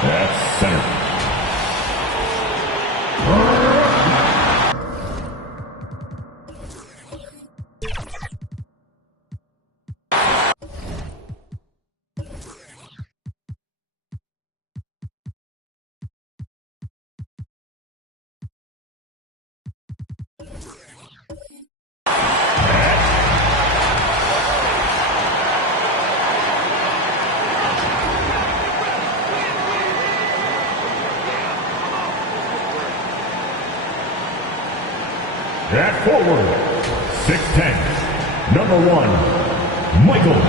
At center. At forward, 6'10", number 1, Michael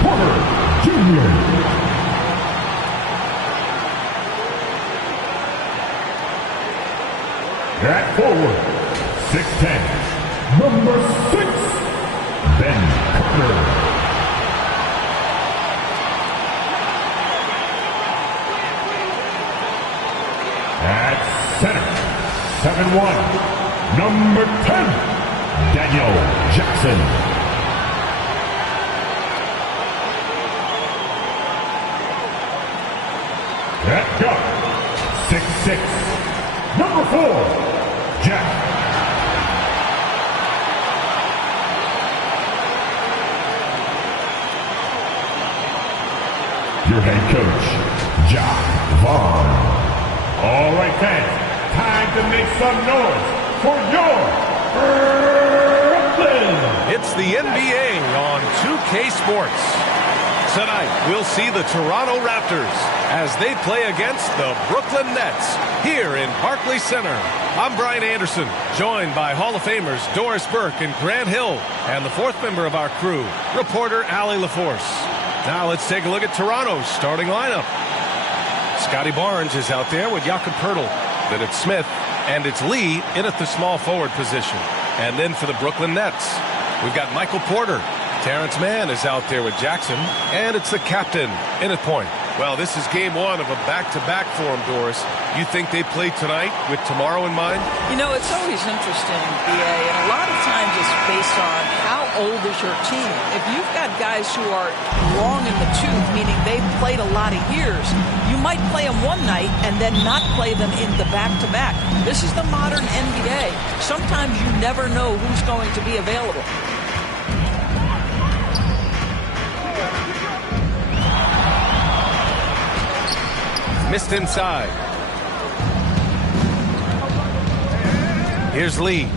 Porter Jr. At forward, 6'10", number 6, Ben Carter. At center, 7'1", number 10, Daniel Jackson. At guard, 6'6", number 4, Jack. Your head coach, Jack Vaughn. All right, fans, time to make some noise for your Brooklyn. It's the NBA on 2K Sports. Tonight, we'll see the Toronto Raptors as they play against the Brooklyn Nets here in Barclays Center. I'm Brian Anderson, joined by Hall of Famers Doris Burke and Grant Hill, and the fourth member of our crew, reporter Allie LaForce. Now let's take a look at Toronto's starting lineup. Scotty Barnes is out there with Jakob Poeltl. Then it's Smith, and it's Lee in at the small forward position. And then for the Brooklyn Nets, we've got Michael Porter. Terrence Mann is out there with Jackson, and it's the captain in at point. Well, this is game one of a back-to-back for him, Doris. You think they play tonight with tomorrow in mind? You know, it's always interesting, BA, and a lot of times it's based on how old is your team. If you've got guys who are long in the tooth, meaning they've played a lot of years, you might play them one night and then not play them in the back-to-back. This is the modern NBA. Sometimes you never know who's going to be available. Missed inside. Here's Lee.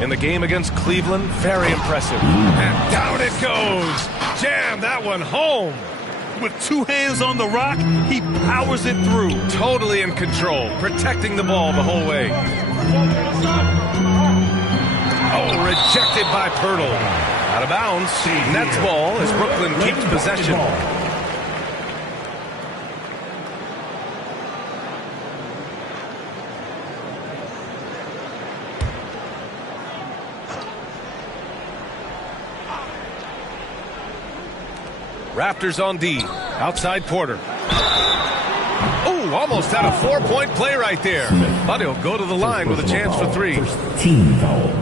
In the game against Cleveland, very impressive. And down it goes. Jam that one home. With two hands on the rock, he powers it through. Totally in control, protecting the ball the whole way. Oh, rejected by Poeltl. Out of bounds. Nets ball as Brooklyn keeps possession. Raptors on D. Outside Porter. Oh, almost had a four-point play right there. But he'll go to the line with a chance for three.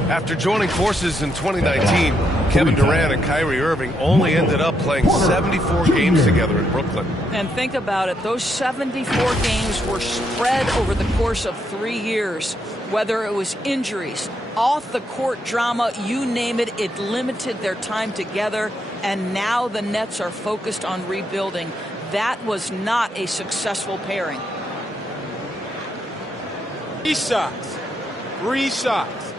After joining forces in 2019, Kevin Durant and Kyrie Irving only ended up playing 74 games together in Brooklyn. And think about it. Those 74 games were spread over the course of 3 years. Whether it was injuries, off-the-court drama, you name it, it limited their time together. And now the Nets are focused on rebuilding. That was not a successful pairing. 3 shots. 3 shots.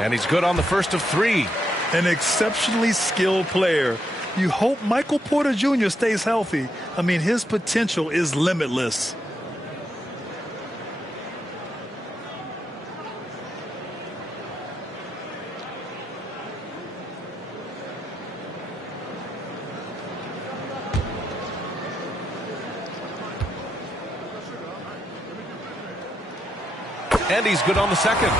And he's good on the first of 3. An exceptionally skilled player. You hope Michael Porter Jr. stays healthy. I mean, his potential is limitless. And he's good on the second.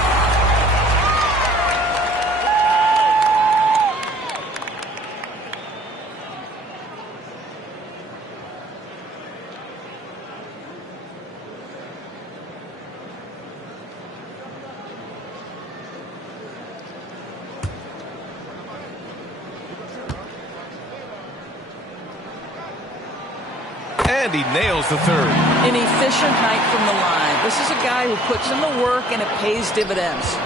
And he nails the third. An efficient night from the line. This is a guy who puts in the work and it pays dividends.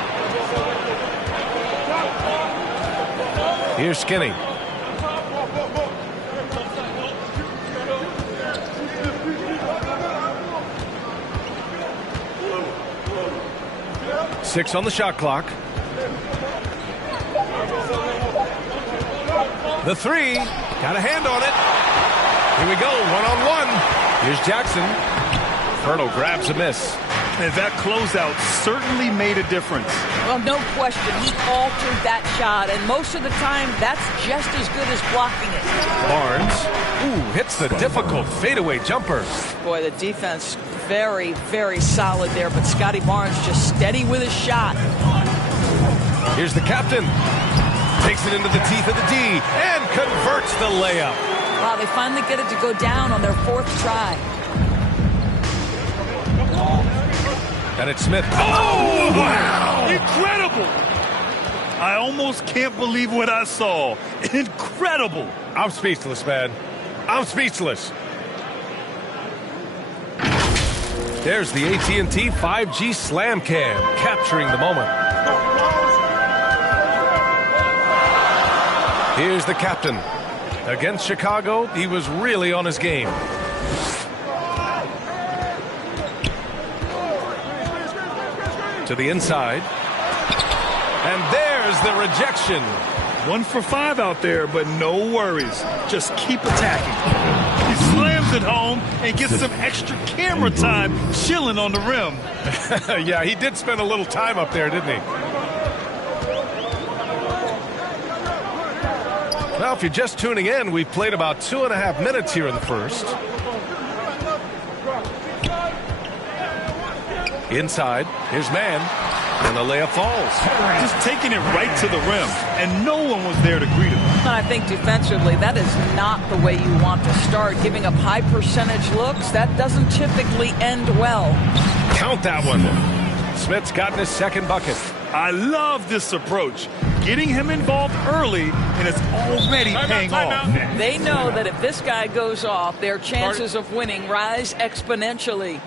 Here's Skinny. Six on the shot clock. The three. Got a hand on it. Here we go. One-on-one. Here's Jackson. Fertile grabs a miss. And that closeout certainly made a difference. Well, no question. He altered that shot, and most of the time, that's just as good as blocking it. Barnes. Ooh, hits the difficult fadeaway jumper. Boy, the defense very, very solid there, but Scotty Barnes just steady with his shot. Here's the captain. Takes it into the teeth of the D and converts the layup. Wow, they finally get it to go down on their fourth try. And it's Smith. Oh, wow! Incredible! I almost can't believe what I saw. Incredible! I'm speechless, man. I'm speechless. There's the AT&T 5G Slam Cam, capturing the moment. Here's the captain. Against Chicago, he was really on his game. To the inside. And there's the rejection. 1 for 5 out there, but no worries. Just keep attacking. He slams it home and gets some extra camera time chilling on the rim. Yeah, he did spend a little time up there, didn't he? Well, if you're just tuning in, we've played about 2.5 minutes here in the first. Inside, here's Mann, and the layup falls. Just taking it right to the rim, and no one was there to greet him. And I think defensively, that is not the way you want to start. Giving up high percentage looks, that doesn't typically end well. Count that one. Smith's gotten his second bucket. I love this approach. Getting him involved early, and it's already paying off. They know that if this guy goes off, their chances of winning rise exponentially.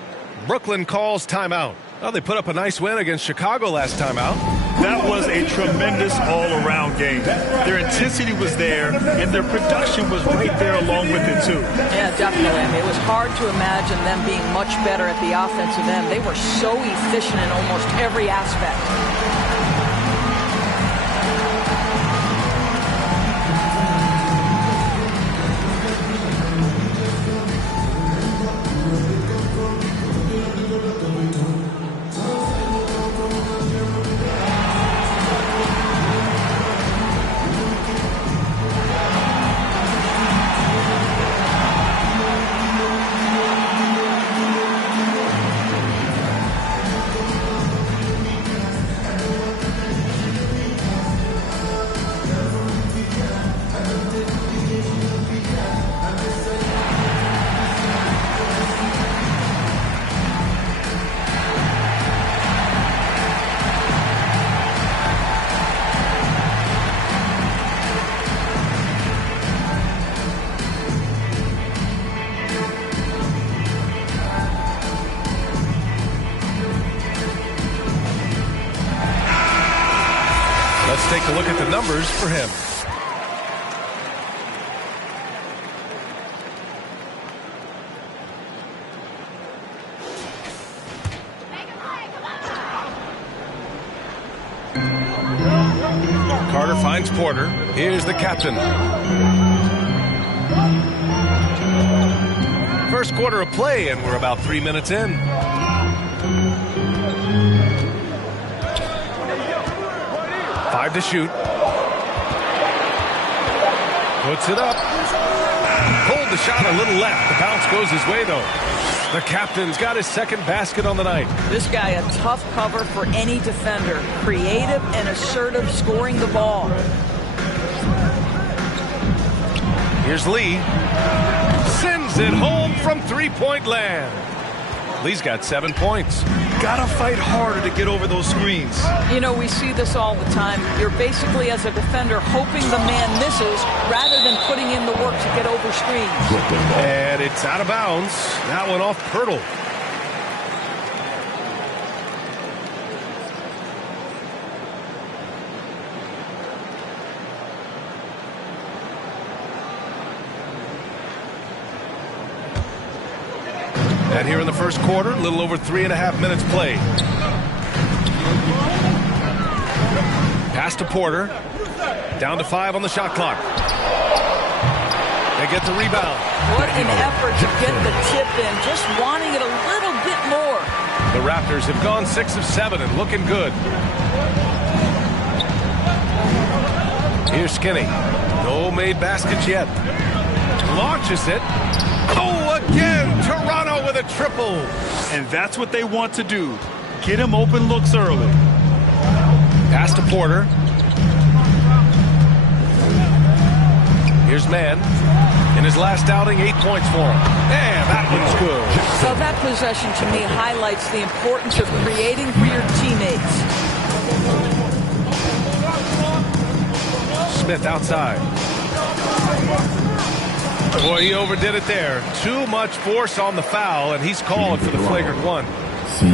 Brooklyn calls timeout. Well, they put up a nice win against Chicago last time out. That was a tremendous all-around game. Their intensity was there, and their production was right there along with it, too. Yeah, definitely. I mean, it was hard to imagine them being much better at the offensive end. They were so efficient in almost every aspect. Let's take a look at the numbers for him. Carter finds Porter. Here's the captain. First quarter of play, and we're about 3 minutes in. Five to shoot. Puts it up. Pulled the shot a little left. The bounce goes his way, though. The captain's got his second basket on the night. This guy, a tough cover for any defender. Creative and assertive scoring the ball. Here's Lee. Sends it home from three-point land. He's got 7 points. Gotta fight harder to get over those screens. You know, we see this all the time. You're basically, as a defender, hoping the man misses rather than putting in the work to get over screens. And it's out of bounds. That one off Pirtle. And here in the first quarter, a little over 3.5 minutes played. Pass to Porter. Down to 5 on the shot clock. They get the rebound. What an effort to get the tip in, just wanting it a little bit more. The Raptors have gone 6 of 7 and looking good. Here's Skinny. No made baskets yet. Launches it. Oh, again, Toronto with a triple. And that's what they want to do. Get him open looks early. Pass to Porter. Here's Mann. In his last outing, 8 points for him. And that one's good. So that possession, to me, highlights the importance of creating for your teammates. Smith outside. Boy, he overdid it there. Too much force on the foul, and he's called for the flagrant one.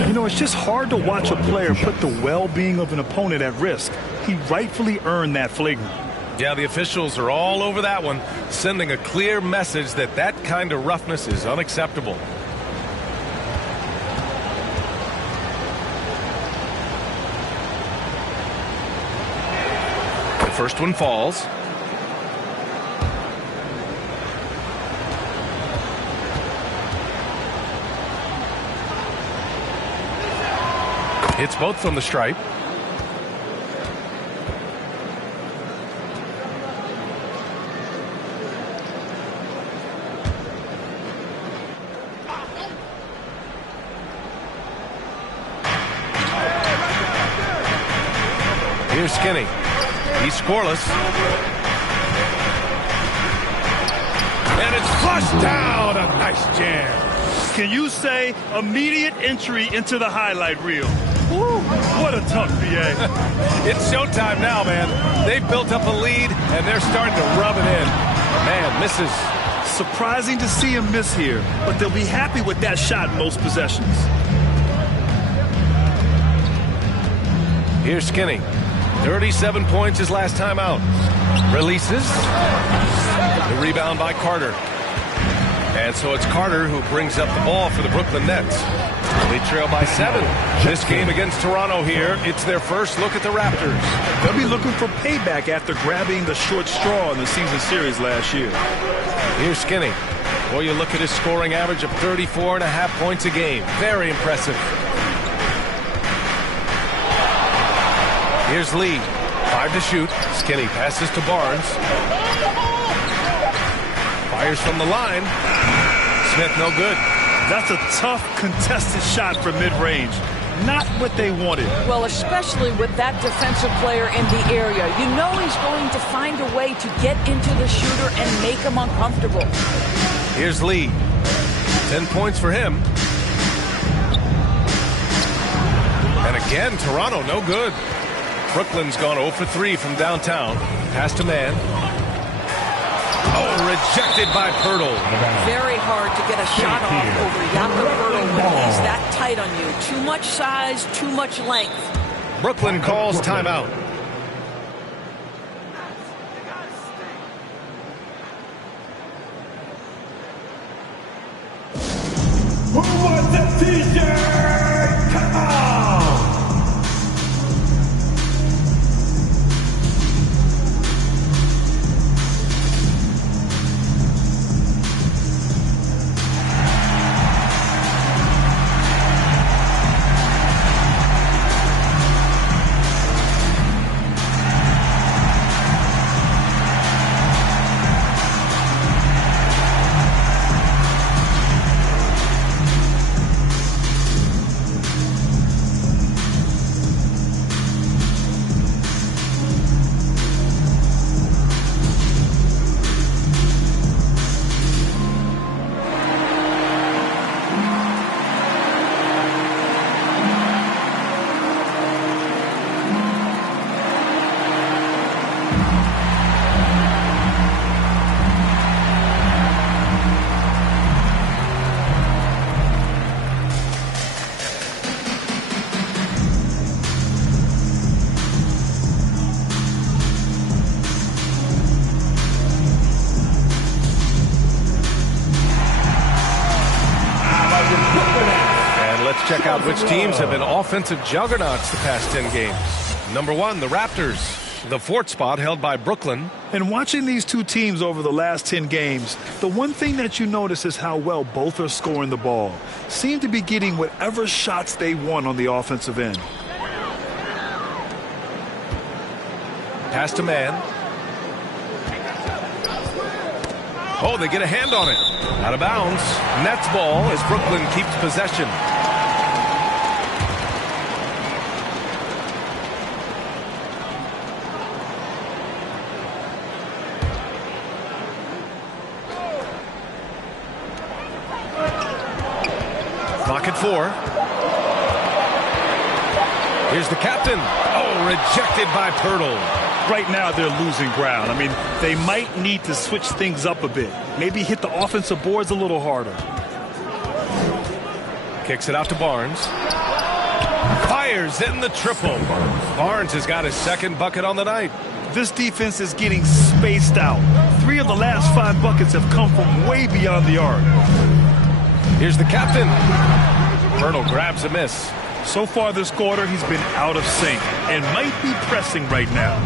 You know, it's just hard to watch a player put the well-being of an opponent at risk. He rightfully earned that flagrant. Yeah, the officials are all over that one, sending a clear message that that kind of roughness is unacceptable. The first one falls. Hits both from the stripe. Here's Skinny. He's scoreless. And it's flushed down. A nice jam. Can you say immediate entry into the highlight reel? Woo, what a tough BA. It's showtime now, man. They've built up a lead, and they're starting to rub it in. Man, misses. Surprising to see him miss here, but they'll be happy with that shot in most possessions. Here's Skinny. 37 points his last time out. Releases. The rebound by Carter. And so it's Carter who brings up the ball for the Brooklyn Nets. They trail by 7. This game against Toronto here, it's their first look at the Raptors. They'll be looking for payback after grabbing the short straw in the season series last year. Here's Skinny. Boy, you look at his scoring average of 34.5 points a game. Very impressive. Here's Lee. 5 to shoot. Skinny passes to Barnes. Fires from the line. Smith no good. That's a tough contested shot from mid-range. Not what they wanted. Well, especially with that defensive player in the area. You know he's going to find a way to get into the shooter and make him uncomfortable. Here's Lee. 10 points for him. And again, Toronto no good. Brooklyn's gone 0 for 3 from downtown. Pass to Mann. Oh, rejected by Pirtle. Very hard to get a shot off over Jakob Pirtle when he's that tight on you. Too much size, too much length. Brooklyn calls timeout. Who wants the t-shirt? Come on! Which teams have been offensive juggernauts the past 10 games? Number 1, the Raptors. The 4th spot held by Brooklyn. And watching these two teams over the last 10 games, the one thing that you notice is how well both are scoring the ball. Seem to be getting whatever shots they want on the offensive end. Pass to man. Oh, they get a hand on it. Out of bounds. Nets ball as Brooklyn keeps possession. Clock at 4. Here's the captain. Oh, rejected by Poeltl. Right now they're losing ground. I mean, they might need to switch things up a bit. Maybe hit the offensive boards a little harder. Kicks it out to Barnes. Fires in the triple. Barnes has got his 2nd bucket on the night. This defense is getting spaced out. 3 of the last 5 buckets have come from way beyond the arc. Here's the captain. Poeltl grabs a miss. So far this quarter, he's been out of sync and might be pressing right now.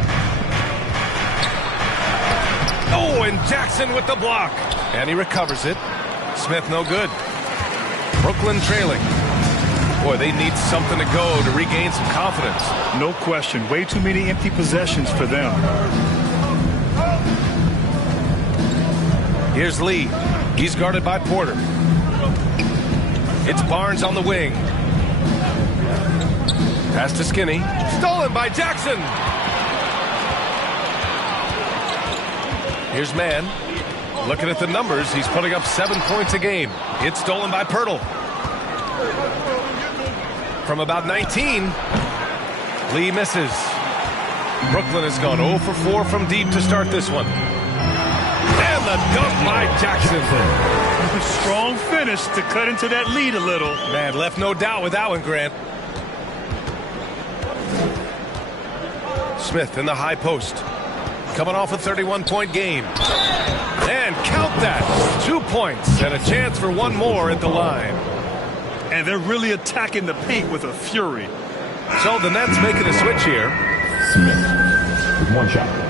Oh, and Jackson with the block. And he recovers it. Smith no good. Brooklyn trailing. Boy, they need something to go to regain some confidence. No question. Way too many empty possessions for them. Here's Lee. He's guarded by Porter. It's Barnes on the wing. Pass to Skinny. Stolen by Jackson. Here's Mann. Looking at the numbers, he's putting up 7 points a game. It's stolen by Poeltl. From about 19, Lee misses. Brooklyn has gone 0 for 4 from deep to start this one. And the dunk by Jackson. Strong finish to cut into that lead a little. Man, left no doubt with that one, Grant. Smith in the high post. Coming off a 31-point game. And count that. 2 points and a chance for one more at the line. And they're really attacking the paint with a fury. So the Nets making a switch here. Smith with 1 shot.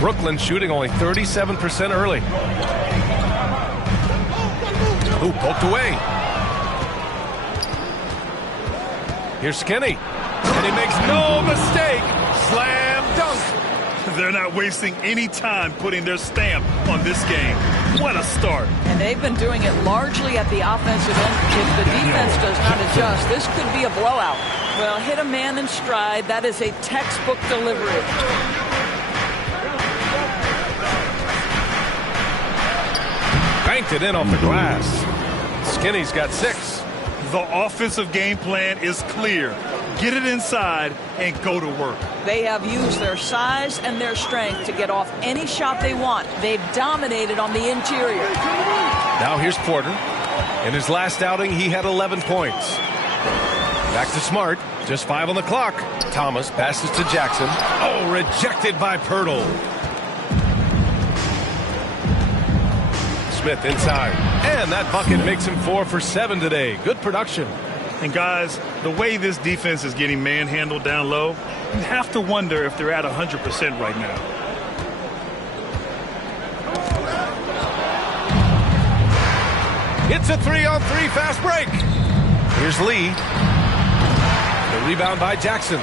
Brooklyn shooting only 37% early. Ooh, poked away. Here's Skinny. And he makes no mistake. Slam dunk. They're not wasting any time putting their stamp on this game. What a start. And they've been doing it largely at the offensive end. If the defense does not adjust, this could be a blowout. Well, hit a man in stride. That is a textbook delivery. Banked it in off the glass. Skinny's got 6. The offensive game plan is clear. Get it inside and go to work. They have used their size and their strength to get off any shot they want. They've dominated on the interior. Now here's Porter. In his last outing, he had 11 points. Back to Smart. Just 5 on the clock. Thomas passes to Jackson. Oh, rejected by Poeltl. Smith inside. And that bucket makes him 4 for 7 today. Good production. And guys, the way this defense is getting manhandled down low, you have to wonder if they're at 100% right now. It's a 3-on-3 fast break. Here's Lee. The rebound by Jackson.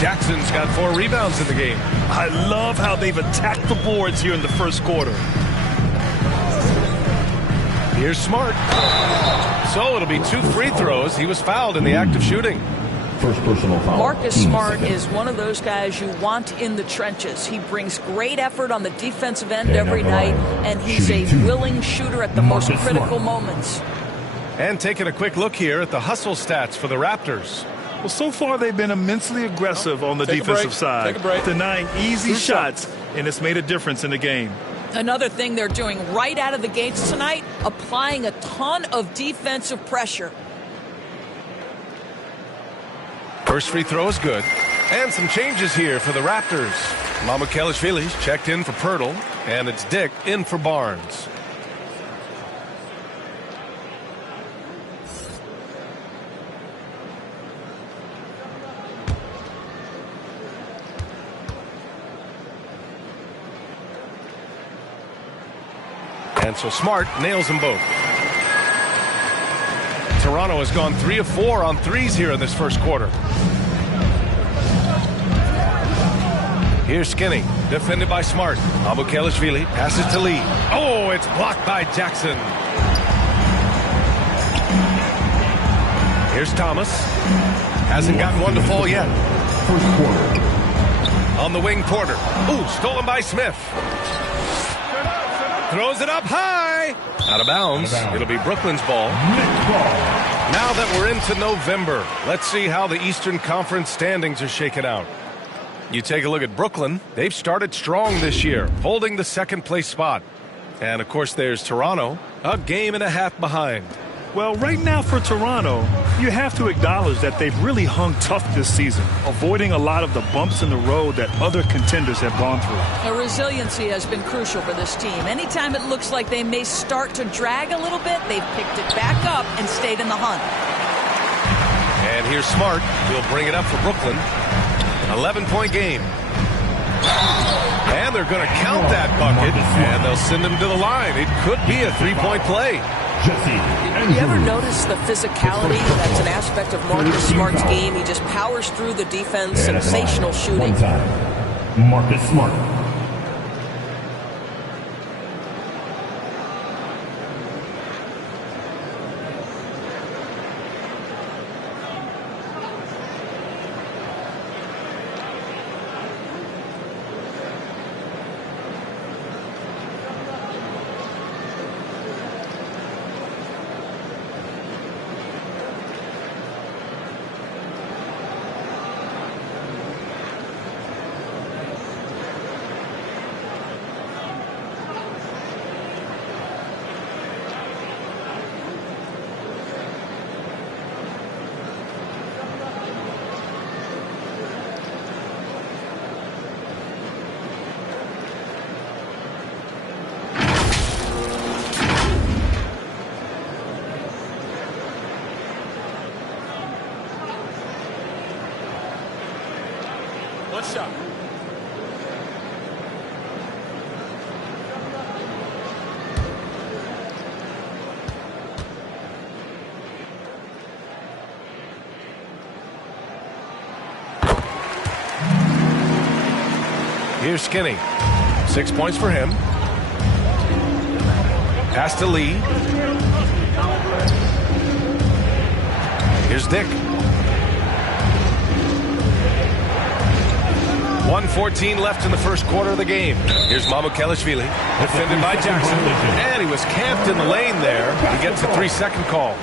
Jackson's got 4 rebounds in the game. I love how they've attacked the boards here in the first quarter. Here's Smart. So it'll be 2 free throws. He was fouled in the act of shooting. First personal foul. Marcus Smart is one of those guys you want in the trenches. He brings great effort on the defensive end every night, and he's a willing shooter at the most critical moments. And taking a quick look here at the hustle stats for the Raptors. Well, so far they've been immensely aggressive on the defensive side, denying easy shots, and it's made a difference in the game. Another thing they're doing right out of the gates tonight, applying a ton of defensive pressure. First free throw is good. And some changes here for the Raptors. Mamukelashvili's checked in for Pirtle, and it's Dick in for Barnes. And so Smart nails them both. Toronto has gone 3 of 4 on threes here in this first quarter. Here's Skinny, defended by Smart. Mamukelashvili passes to Lee. Oh, it's blocked by Jackson. Here's Thomas. Hasn't gotten one to fall yet. First quarter. On the wing, Porter. Ooh, stolen by Smith. Throws it up high. Out of bounds. It'll be Brooklyn's ball. Now that we're into November, let's see how the Eastern Conference standings are shaken out. You take a look at Brooklyn. They've started strong this year, holding the second place spot. And, of course, there's Toronto, a game and a half behind. Well, right now for Toronto, you have to acknowledge that they've really hung tough this season, avoiding a lot of the bumps in the road that other contenders have gone through. The resiliency has been crucial for this team. Anytime it looks like they may start to drag a little bit, they've picked it back up and stayed in the hunt. And here's Smart. He'll bring it up for Brooklyn. An 11-point game. And they're going to count that bucket, and they'll send him to the line. It could be a three-point play. You ever notice the physicality that's an aspect of Marcus Smart's game? He just powers through the defense, sensational shooting. One time, Marcus Smart. One shot. Here's Skinny. 6 points for him. Pass to Lee. Here's Dick. 1:14 left in the first quarter of the game. Here's Mamukelashvili, defended by Jackson. And he was camped in the lane there. He gets a 3-second call.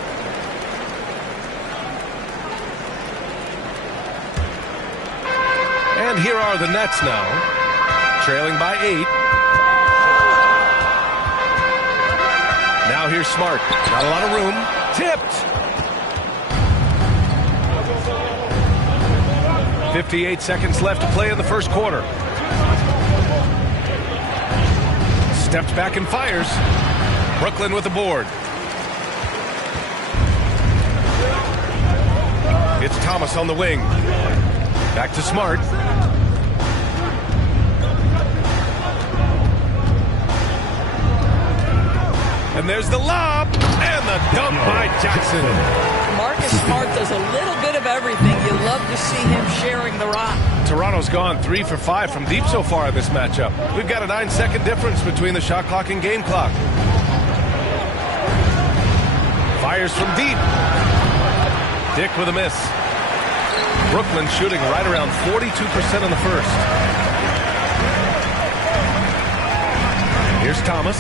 And here are the Nets now, trailing by 8. Now here's Smart. Not a lot of room. Tipped. 58 seconds left to play in the first quarter. Steps back and fires. Brooklyn with the board. It's Thomas on the wing. Back to Smart. And there's the lob. And the dunk by Jackson. Marcus Smart does a little bit of everything. You love to see him sharing the rock. Toronto's gone 3 for 5 from deep so far in this matchup. We've got a 9-second difference between the shot clock and game clock. Fires from deep. Dick with a miss. Brooklyn shooting right around 42% in the first. Here's Thomas.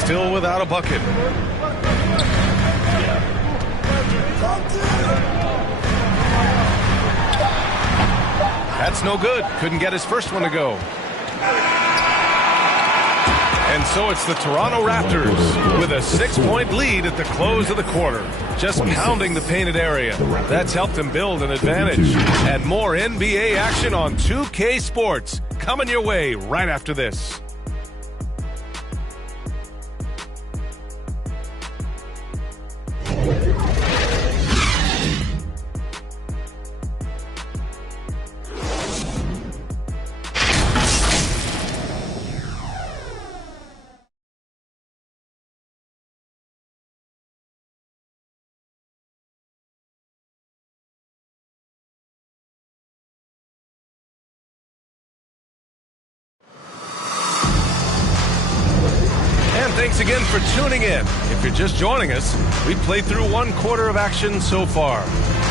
Still without a bucket. That's no good. Couldn't get his first one to go. And so it's the Toronto Raptors with a 6-point lead at the close of the quarter. Just pounding the painted area. That's helped them build an advantage. And more NBA action on 2K Sports coming your way right after this. Thanks again for tuning in. If you're just joining us, we've played through one quarter of action so far.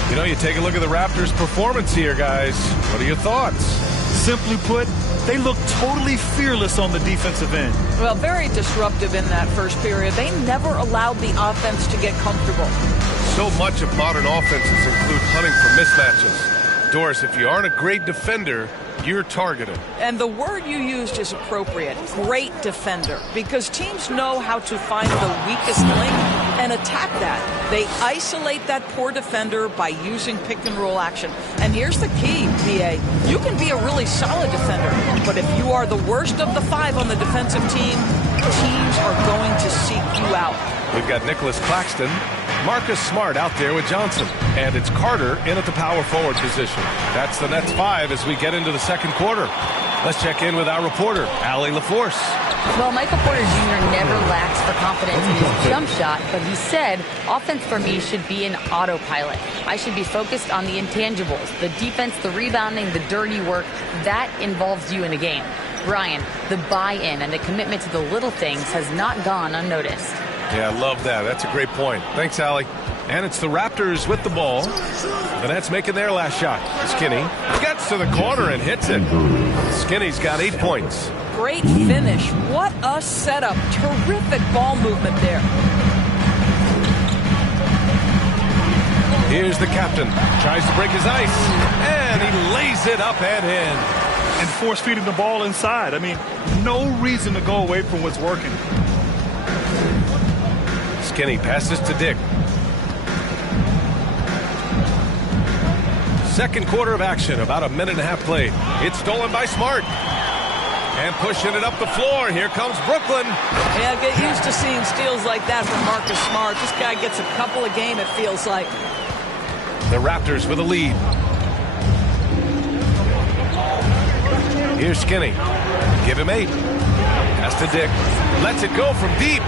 You know, you take a look at the Raptors' performance here, guys. What are your thoughts? Simply put, they look totally fearless on the defensive end. Well, very disruptive in that first period. They never allowed the offense to get comfortable. So much of modern offenses include hunting for mismatches. Doris, if you aren't a great defender, you're targeted. And the word you used is appropriate. Great defender. Because teams know how to find the weakest link and attack that. They isolate that poor defender by using pick-and-roll action. And here's the key, BA. You can be a really solid defender, but if you are the worst of the 5 on the defensive team, teams are going to seek you out. We've got Nicholas Claxton, Marcus Smart out there with Johnson, and it's Carter in at the power forward position. That's the Nets 5 as we get into the second quarter. Let's check in with our reporter, Allie LaForce. Well, Michael Porter Jr. never lacks for confidence in his jump shot, but he said, offense for me should be an autopilot. I should be focused on the intangibles, the defense, the rebounding, the dirty work. That involves you in the game. Brian, the buy-in and the commitment to the little things has not gone unnoticed. Yeah, I love that. That's a great point. Thanks, Allie. And it's the Raptors with the ball. The Nets making their last shot. Skinny gets to the corner and hits it. Skinny's got 8 points. Great finish. What a setup. Terrific ball movement there. Here's the captain. Tries to break his ice. And he lays it up and in. And force feeding the ball inside. I mean, no reason to go away from what's working. Skinny passes to Dick. Second quarter of action, about a minute and a half played. It's stolen by Smart. And pushing it up the floor. Here comes Brooklyn. Yeah, get used to seeing steals like that from Marcus Smart. This guy gets a couple a game, it feels like. The Raptors with a lead. Here's Skinny. Give him 8. Pass to Dick. Lets it go from deep.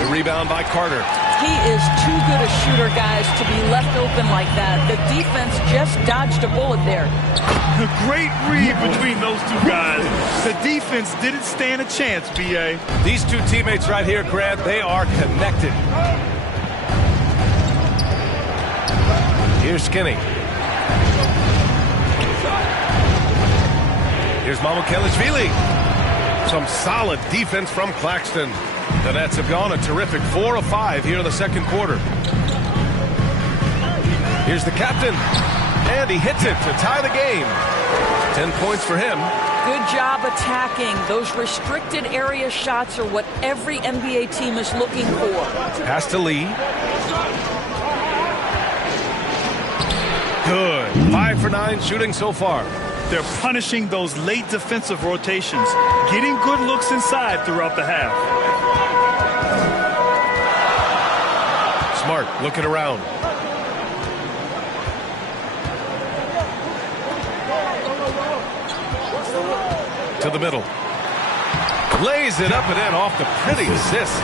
The rebound by Carter. He is too good a shooter, guys, to be left open like that. The defense just dodged a bullet there. A great read between those two guys. The defense didn't stand a chance, B.A. These two teammates right here, Grant, they are connected. Here's Skinny. Here's Mamukelashvili. Some solid defense from Claxton. The Nets have gone a terrific 4 of 5 here in the second quarter. Here's the captain. And he hits it to tie the game. 10 points for him. Good job attacking. Those restricted area shots are what every NBA team is looking for. Pass to Lee. Good. 5 for 9 shooting so far. They're punishing those late defensive rotations, getting good looks inside throughout the half. Smart looking around. To the middle. Lays it up and in off the pretty assist.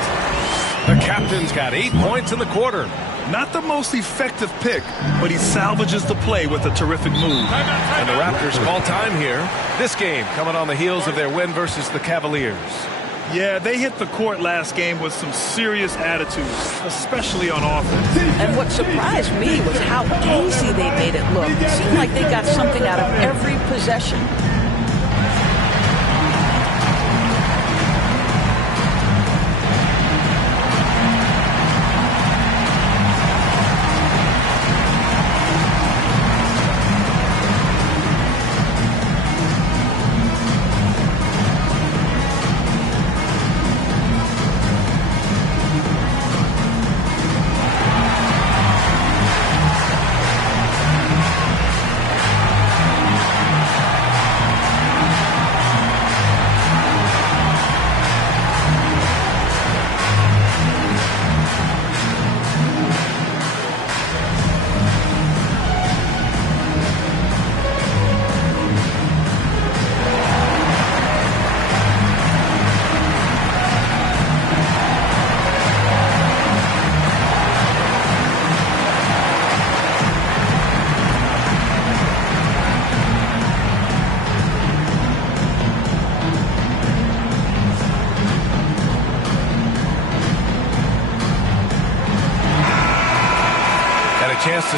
The captain's got 8 points in the quarter. Not the most effective pick, but he salvages the play with a terrific move. And the Raptors call time here. This game coming on the heels of their win versus the Cavaliers. Yeah, they hit the court last game with some serious attitudes, especially on offense. And what surprised me was how easy they made it look. It seemed like they got something out of every possession.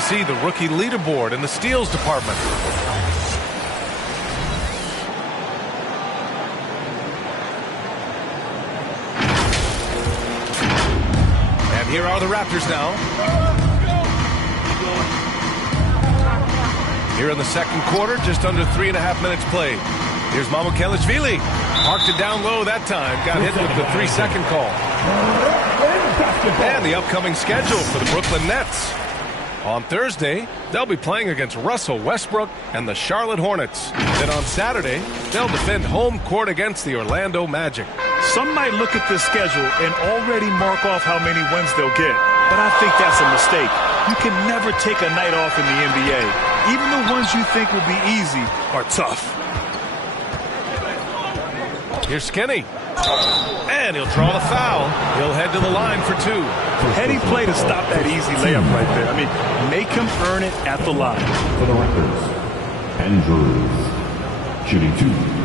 see the rookie leaderboard in the steals department. And here are the Raptors now. Here in the second quarter, just under 3.5 minutes played. Here's Mamukelashvili. Parked it down low that time. Got hit with the 3-second call. And the upcoming schedule for the Brooklyn Nets. On Thursday, they'll be playing against Russell Westbrook and the Charlotte Hornets. Then on Saturday, they'll defend home court against the Orlando Magic. Some might look at this schedule and already mark off how many wins they'll get. But I think that's a mistake. You can never take a night off in the NBA. Even the ones you think will be easy are tough. Here's Skinny. And he'll draw the foul. He'll head to the line for 2. Heady play to stop that easy layup right there. I mean, make him earn it at the line. For the Raptors, Andrews, shooting 2.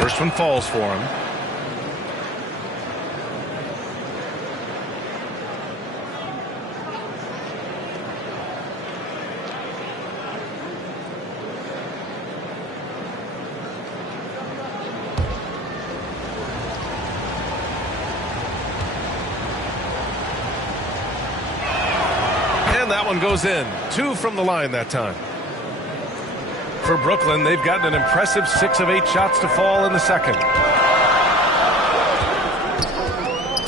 First one falls for him. And that one goes in. 2 from the line that time. For Brooklyn, they've gotten an impressive 6 of 8 shots to fall in the second.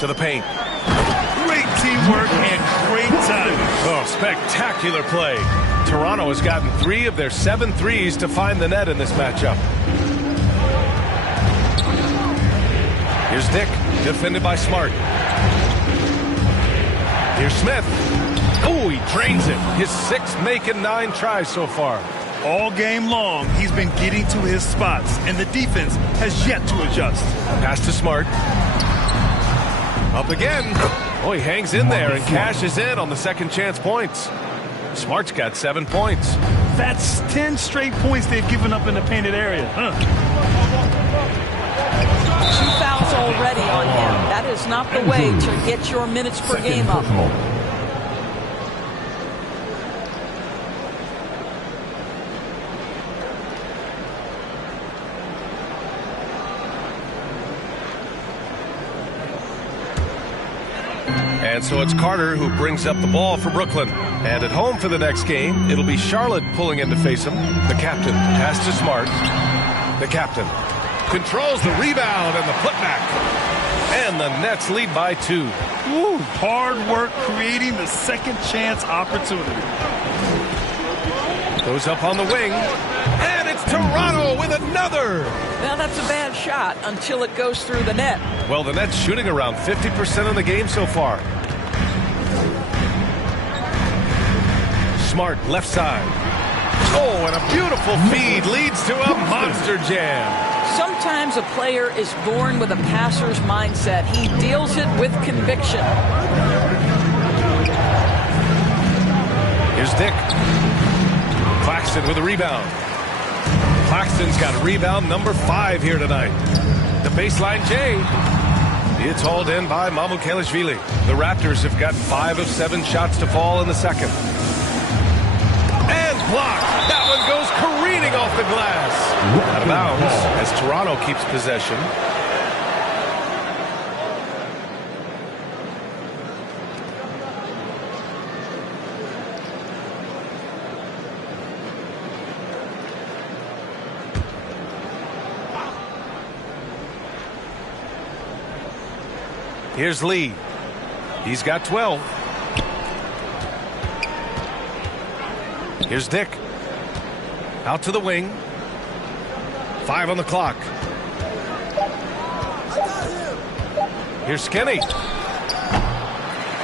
To the paint. Great teamwork and great timing. Oh, spectacular play. Toronto has gotten 3 of their 7 threes to find the net in this matchup. Here's Dick, defended by Smart. Here's Smith. Oh, he drains it. His 6th make in 9 tries so far. All game long, he's been getting to his spots, and the defense has yet to adjust. Pass to Smart. Up again. Oh, he hangs in there and cashes in on the second chance points. Smart's got 7 points. That's 10 straight points they've given up in the painted area. 2 fouls already on him. That is not the way to get your minutes per game up. And so it's Carter who brings up the ball for Brooklyn. And at home for the next game, it'll be Charlotte pulling in to face him. The captain pass to Smart. The captain controls the rebound and the putback. And the Nets lead by 2. Ooh, hard work creating the second chance opportunity. Goes up on the wing. And it's Toronto with another. Now that's a bad shot until it goes through the net. Well, the Nets shooting around 50% of the game so far. Smart left side. Oh, and a beautiful feed leads to a monster jam. Sometimes a player is born with a passer's mindset. He deals it with conviction. Here's Dick. Claxton with a rebound. Claxton's got rebound number 5 here tonight. The baseline J. It's hauled in by Mamukelashvili. The Raptors have got 5 of 7 shots to fall in the second. And blocked. That one goes careening off the glass. Out of bounds as Toronto keeps possession. Here's Lee. He's got 12. Here's Dick. Out to the wing. 5 on the clock. Here's Skinny.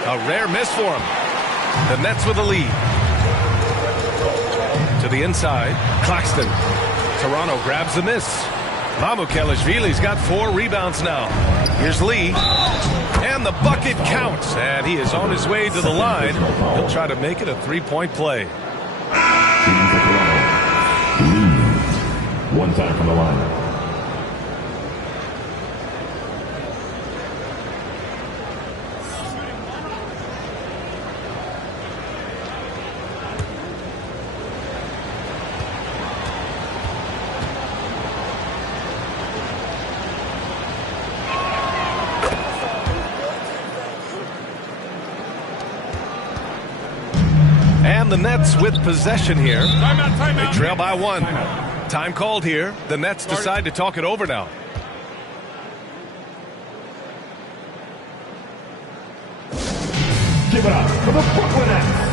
A rare miss for him. The Nets with the lead. To the inside. Claxton. Toronto grabs the miss. Mamukelashvili's got 4 rebounds now. Here's Lee. And the bucket counts. And he is on his way to the line. He'll try to make it a 3-point play. Lee. One time from the line. And the Nets with possession here. Timeout. They trail by 1. Time called here. The Nets decide to talk it over now. Give it up for the Brooklyn Nets.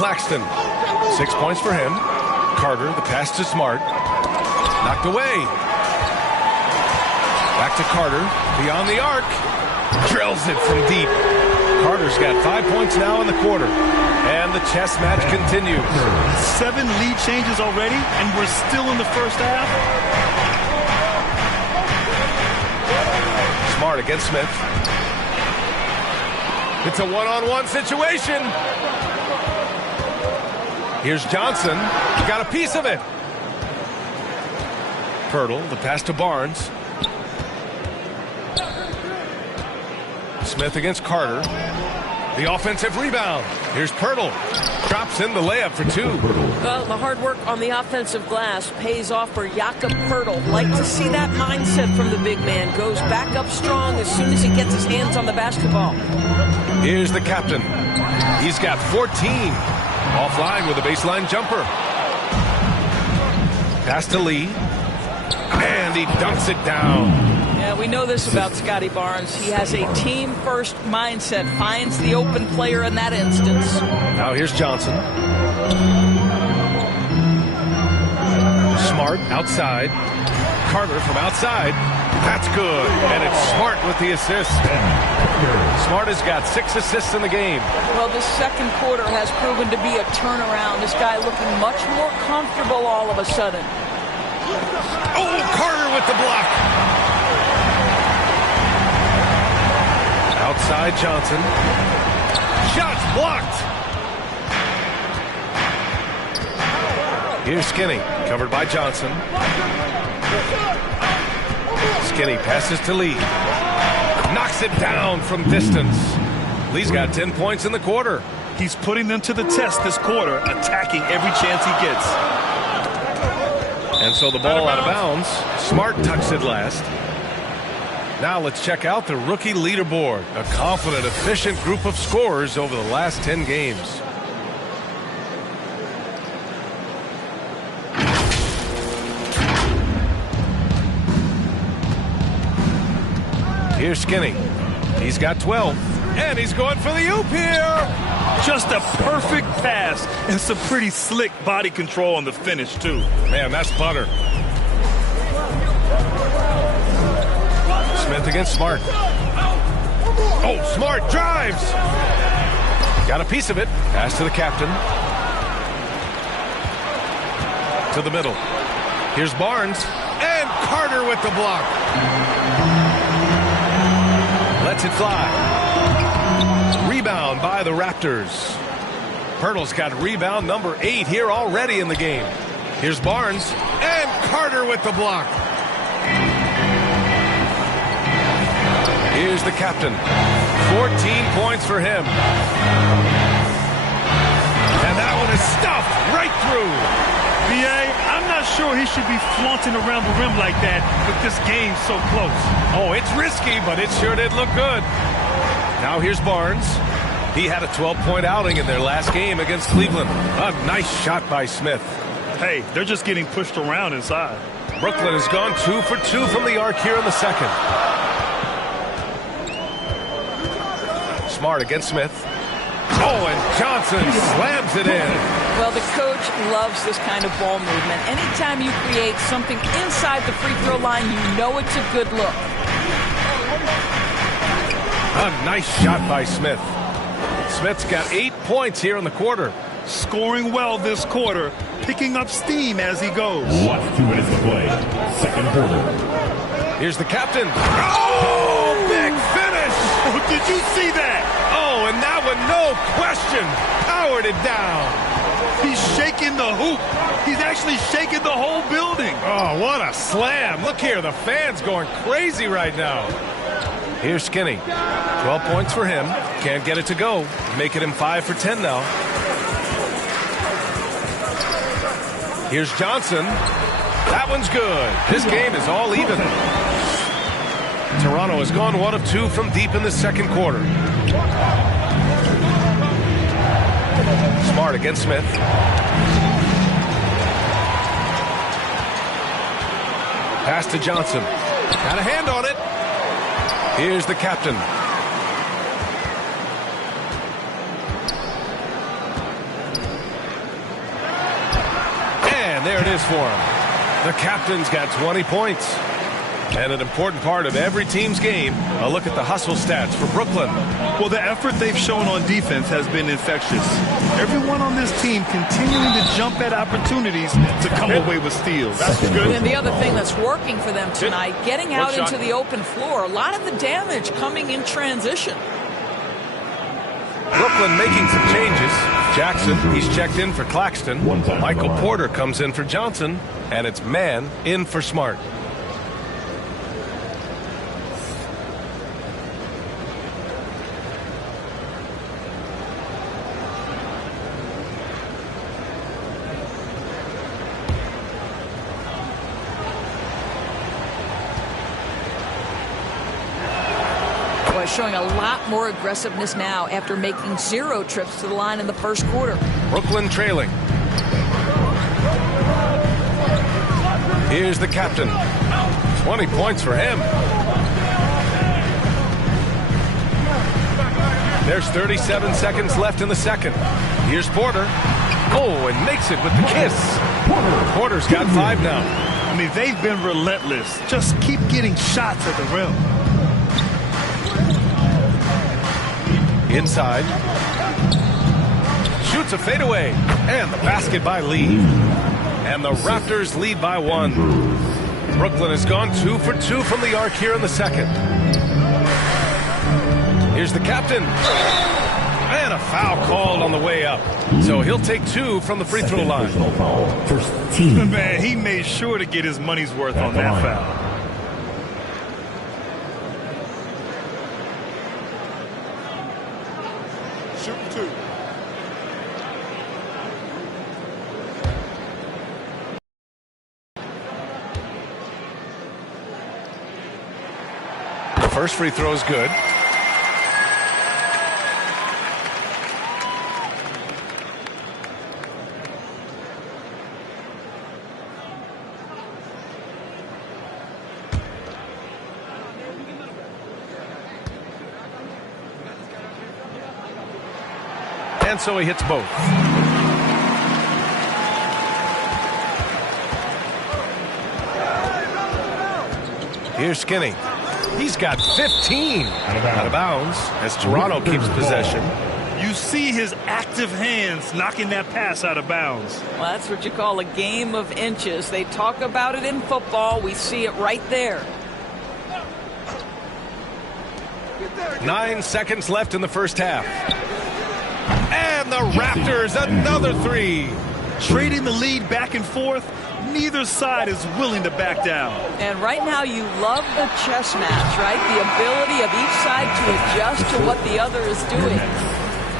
Claxton. 6 points for him. Carter, the pass to Smart. Knocked away. Back to Carter. Beyond the arc. Drills it from deep. Carter's got 5 points now in the quarter. And the chess match continues. 7 lead changes already, and we're still in the first half. Smart against Smith. It's a one-on-one situation. Here's Johnson. He got a piece of it. Pirtle, the pass to Barnes. Smith against Carter. The offensive rebound. Here's Pirtle. Drops in the layup for 2. Well, the hard work on the offensive glass pays off for Jakob Pirtle. Like to see that mindset from the big man. Goes back up strong as soon as he gets his hands on the basketball. Here's the captain. He's got 14. Offline with a baseline jumper. Pass to Lee. And he dunks it down. Yeah, we know this about Scotty Barnes. He has a team-first mindset. Finds the open player in that instance. Now here's Johnson. Smart outside. Carter from outside. That's good. And it's Smart with the assist. Smart has got 6 assists in the game. Well, this second quarter has proven to be a turnaround. This guy looking much more comfortable all of a sudden. Oh, Carter with the block. Outside Johnson. Shots blocked. Here's Skinny, covered by Johnson. Skinny passes to Lee. Knocks it down from distance. Lee's got 10 points in the quarter. He's putting them to the test this quarter, attacking every chance he gets. And so the ball out of bounds. Smart tucks it last. Now let's check out the rookie leaderboard. A confident, efficient group of scorers over the last 10 games. Here's Skinny. He's got 12. And he's going for the oop here. Just a perfect pass and some pretty slick body control on the finish, too. Man, that's butter. against Smart. Oh, Smart drives. Got a piece of it. Pass to the captain. To the middle. Here's Barnes. And Carter with the block. Lets it fly. Rebound by the Raptors. Pirtle's got rebound number 8 here already in the game. Here's Barnes. And Carter with the block. Here's the captain. 14 points for him. And that one is stuffed right through. B.A., I'm not sure he should be flaunting around the rim like that with this game so close. Oh, it's risky, but it sure did look good. Now here's Barnes. He had a 12-point outing in their last game against Cleveland. A nice shot by Smith. Hey, they're just getting pushed around inside. Brooklyn has gone 2 for 2 from the arc here in the second. Smart against Smith. Oh, and Johnson slams it in. Well, the coach loves this kind of ball movement. Anytime you create something inside the free throw line, you know it's a good look. A nice shot by Smith. Smith's got 8 points here in the quarter. Scoring well this quarter, picking up steam as he goes. Watch 2 minutes to play. Second quarter. Here's the captain. Oh, big finish. Oh, did you see that? Oh, and that one, no question, powered it down. He's shaking the hoop. He's actually shaking the whole building. Oh, what a slam. Look here, the fans going crazy right now. Here's Skinny. 12 points for him. Can't get it to go. Making him 5 for 10 now. Here's Johnson. That one's good. This game is all even. Toronto has gone 1 of 2 from deep in the second quarter. Smart against Smith. Pass to Johnson. Got a hand on it. Here's the captain. And there it is for him. The captain's got 20 points. And an important part of every team's game, a look at the hustle stats for Brooklyn. Well, the effort they've shown on defense has been infectious. Everyone on this team continuing to jump at opportunities to come away with steals. That's good. And the other thing that's working for them tonight, getting out into the open floor, a lot of the damage coming in transition. Brooklyn making some changes. Jackson, he's checked in for Claxton. Michael Porter comes in for Johnson. And it's man in for Smart. Showing a lot more aggressiveness now after making 0 trips to the line in the first quarter. Brooklyn trailing. Here's the captain. 20 points for him. There's 37 seconds left in the second. Here's Porter. Oh, and makes it with the kiss. Porter's got 5 now. I mean, they've been relentless. Just keep getting shots at the rim. Inside. Shoots a fadeaway. And the basket by Lee. And the Raptors lead by 1. Brooklyn has gone 2 for 2 from the arc here in the second. Here's the captain. And a foul called on the way up. So he'll take 2 from the free throw line. First team. Man, he made sure to get his money's worth on that foul. Shooting 2. The first free throw is good. And so he hits both. Here's Skinny. He's got 15. Out of bounds as Toronto keeps possession. You see his active hands knocking that pass out of bounds. Well, that's what you call a game of inches. They talk about it in football. We see it right there. 9 seconds left in the first half. And the Raptors, another three. Trading the lead back and forth, neither side is willing to back down. And right now you love the chess match, right? The ability of each side to adjust to what the other is doing.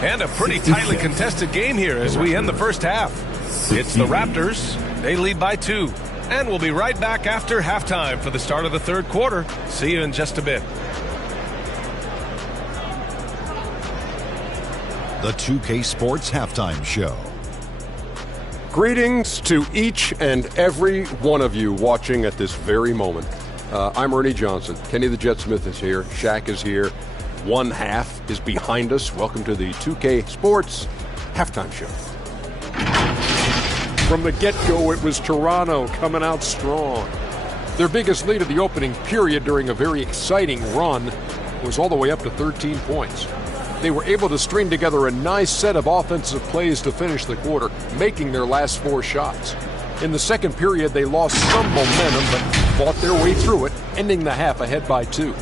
And a pretty tightly contested game here as we end the first half. It's the Raptors. They lead by 2. And we'll be right back after halftime for the start of the third quarter. See you in just a bit. The 2K Sports Halftime Show. Greetings to each and every one of you watching at this very moment. I'm Ernie Johnson. Kenny the Jet Smith is here. Shaq is here. One half is behind us. Welcome to the 2K Sports Halftime Show. From the get-go, it was Toronto coming out strong. Their biggest lead of the opening period during a very exciting run was all the way up to 13 points. They were able to string together a nice set of offensive plays to finish the quarter, making their last 4 shots. In the second period, they lost some momentum, but fought their way through it, ending the half ahead by 2.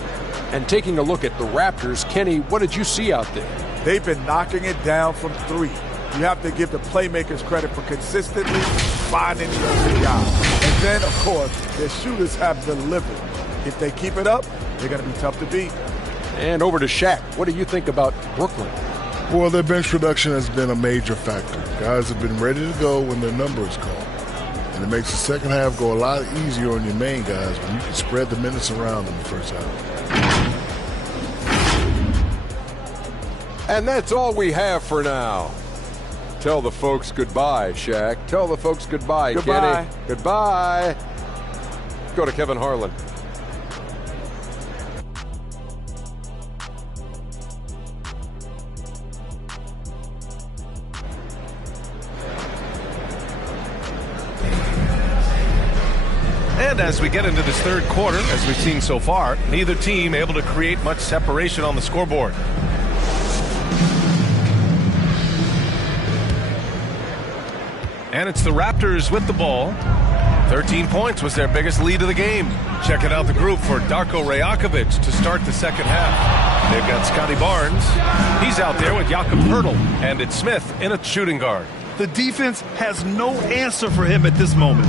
And taking a look at the Raptors, Kenny, what did you see out there? They've been knocking it down from 3. You have to give the playmakers credit for consistently finding the open guy. And then, of course, their shooters have delivered. If they keep it up, they're going to be tough to beat. And over to Shaq. What do you think about Brooklyn? Well, their bench production has been a major factor. Guys have been ready to go when their number is called. And it makes the second half go a lot easier on your main guys when you can spread the minutes around in the first half. And that's all we have for now. Tell the folks goodbye, Shaq. Tell the folks goodbye, Goodbye. Kenny. Goodbye. Go to Kevin Harlan. And as we get into this third quarter, as we've seen so far, neither team able to create much separation on the scoreboard. And it's the Raptors with the ball. 13 points was their biggest lead of the game. Checking out the group for Darko Rajakovic to start the second half. They've got Scotty Barnes. He's out there with Jakob Poeltl. And it's Smith in a shooting guard. The defense has no answer for him at this moment.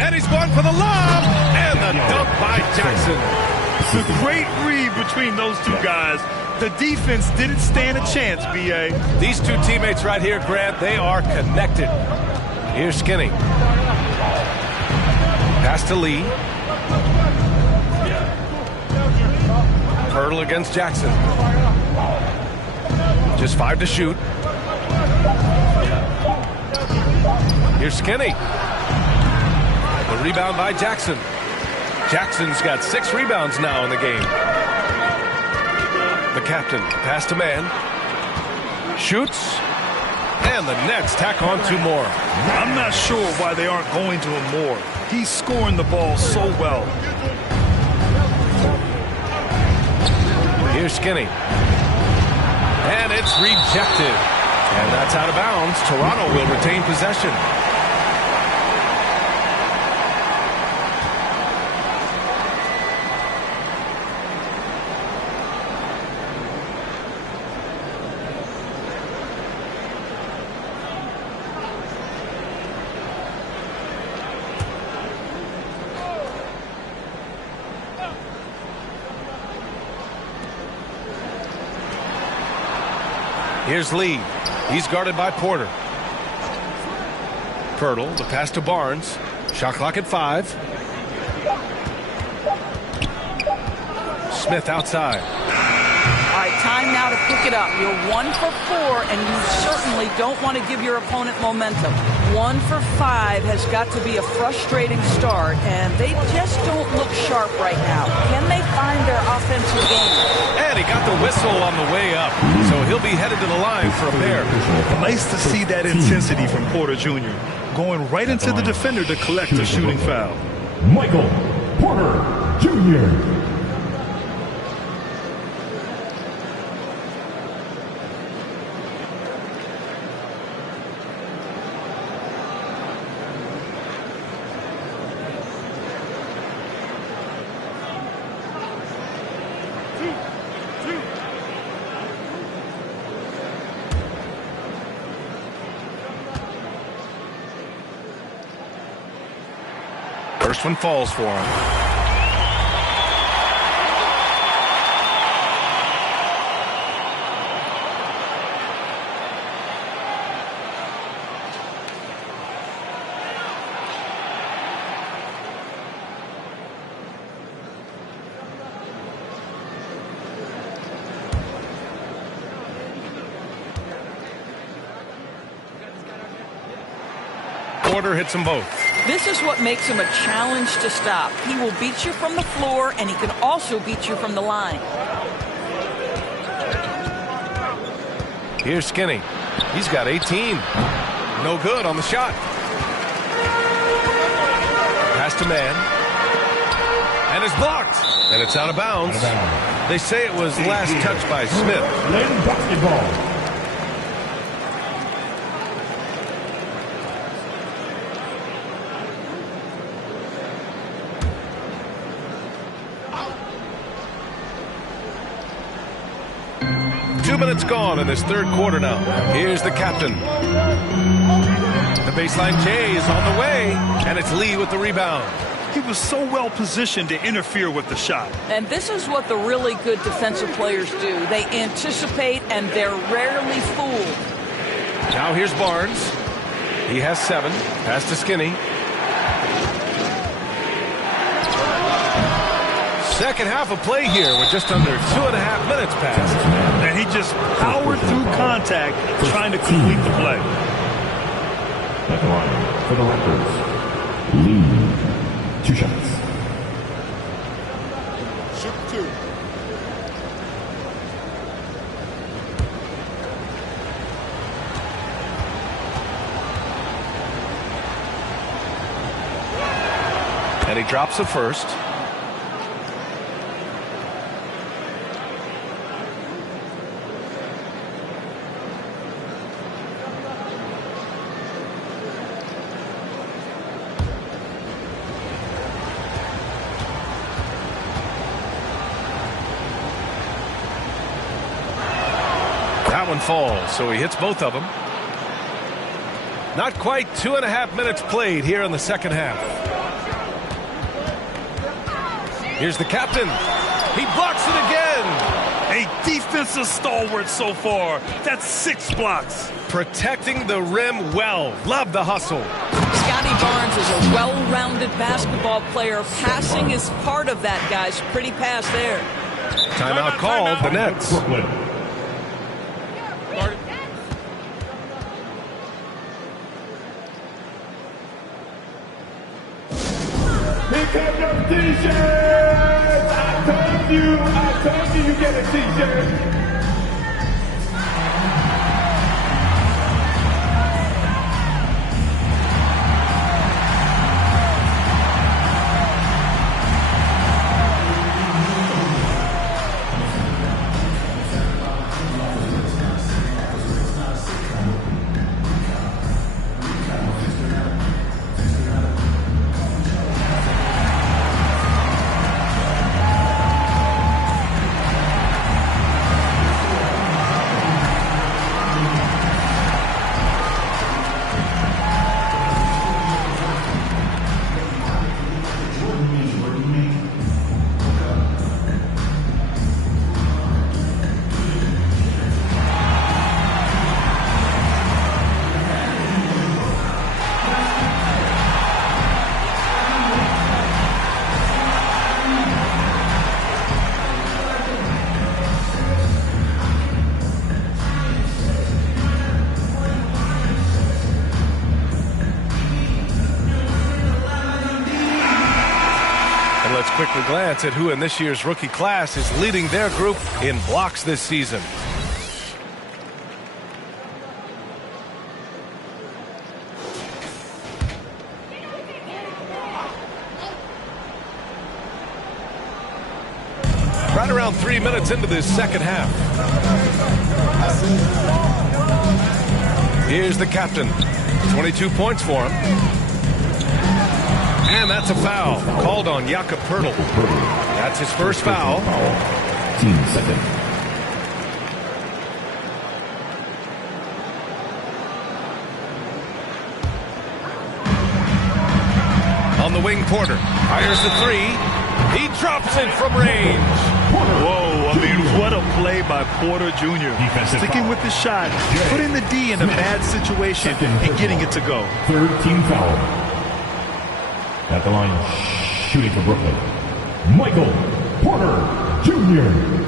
And he's going for the lob. And the dunk by Jackson. It's a great read between those two guys. The defense didn't stand a chance, B.A. These two teammates right here, Grant, they are connected. Here's Skinny. Pass to Lee. Poeltl against Jackson. Just 5 to shoot. Here's Skinny. The rebound by Jackson. Jackson's got 6 rebounds now in the game. The captain, pass to man. Shoots. And the Nets tack on 2 more. I'm not sure why they aren't going to him more. He's scoring the ball so well. Here's Skinny. And it's rejected. And that's out of bounds. Toronto will retain possession. Here's Lee. He's guarded by Porter. Poeltl, the pass to Barnes. Shot clock at 5. Smith outside. All right, time now to pick it up. You're 1 for 4, and you certainly don't want to give your opponent momentum. 1 for 5 has got to be a frustrating start, and they just don't look sharp right now. Can they find their offensive game? And he got the whistle on the way up, so he'll be headed to the line for a pair. Nice to see that intensity from Porter Jr. going right into the defender to collect a shooting foul. Michael Porter Jr. First one falls for him. Porter hits them both. This is what makes him a challenge to stop. He will beat you from the floor, and he can also beat you from the line. Here's Skinny. He's got 18. No good on the shot. Pass to man. And it's blocked. And it's out of bounds. They say it was last touched by Smith. Ladies basketball. 2 minutes gone in this third quarter now. Here's the captain. The baseline J is on the way, and it's Lee with the rebound. He was so well positioned to interfere with the shot. And this is what the really good defensive players do. They anticipate, and they're rarely fooled. Now here's Barnes. He has 7. Pass to Skinny. Second half of play here with just under 2.5 minutes passed. And he just powered through contact trying to complete the play. At the line for the Raptors, Lee. 2 shots. Shoot 2. And he drops the first. That one falls, so he hits both of them. Not quite 2.5 minutes played here in the second half. Here's the captain. He blocks it again. A defensive stalwart so far. That's 6 blocks. Protecting the rim well. Love the hustle. Scotty Barnes is a well-rounded basketball player. Passing is part of that, guys. Pretty pass there. Timeout called. The Nets. Brooklyn. Pick up your t-shirts! I told you you get a t-shirt! Let's quickly glance at who in this year's rookie class is leading their group in blocks this season. right around 3 minutes into this second half. Here's the captain. 22 points for him. And that's a foul called on Jakob Poeltl. That's his first foul. Team second. On the wing, Porter fires the three. He drops it from range. Whoa, I mean, what a play by Porter Jr. Sticking with the shot, putting the D in a bad situation, and getting it to go. Third team foul. At the line, shooting for Brooklyn, Michael Porter Jr.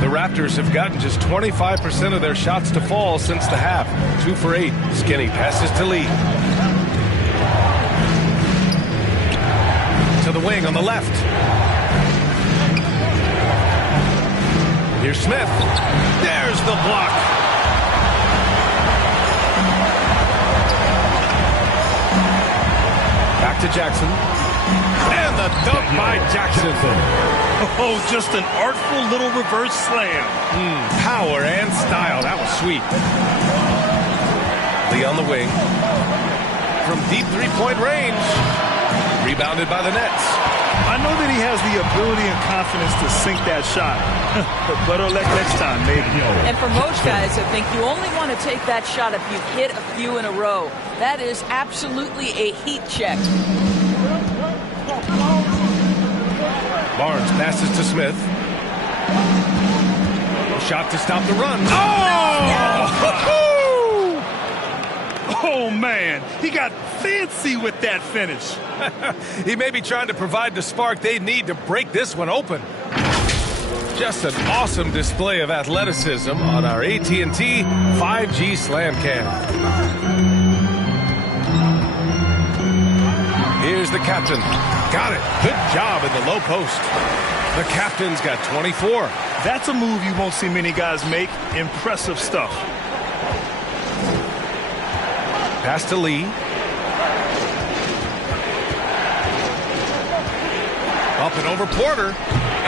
The Raptors have gotten just 25% of their shots to fall since the half. 2 for 8. Skinny passes to Lee. To the wing on the left. Here's Smith. There's the block. Back to Jackson. And the dunk by Jackson. Oh, just an artful little reverse slam. Power and style. That was sweet. Lee on the wing. From deep three-point range. Rebounded by the Nets. I know that he has the ability and confidence to sink that shot. But better luck next time, maybe. And for most guys, I think you only want to take that shot if you've hit a few in a row. That is absolutely a heat check. Barnes passes to Smith. Shot to stop the run. Oh, man. He got fancy with that finish. He may be trying to provide the spark they need to break this one open. Just an awesome display of athleticism on our AT&T 5G Slam Cam. Here's the captain. Got it. Good job in the low post. The captain's got 24. That's a move you won't see many guys make. Impressive stuff. Pass to Lee. Up and over Porter.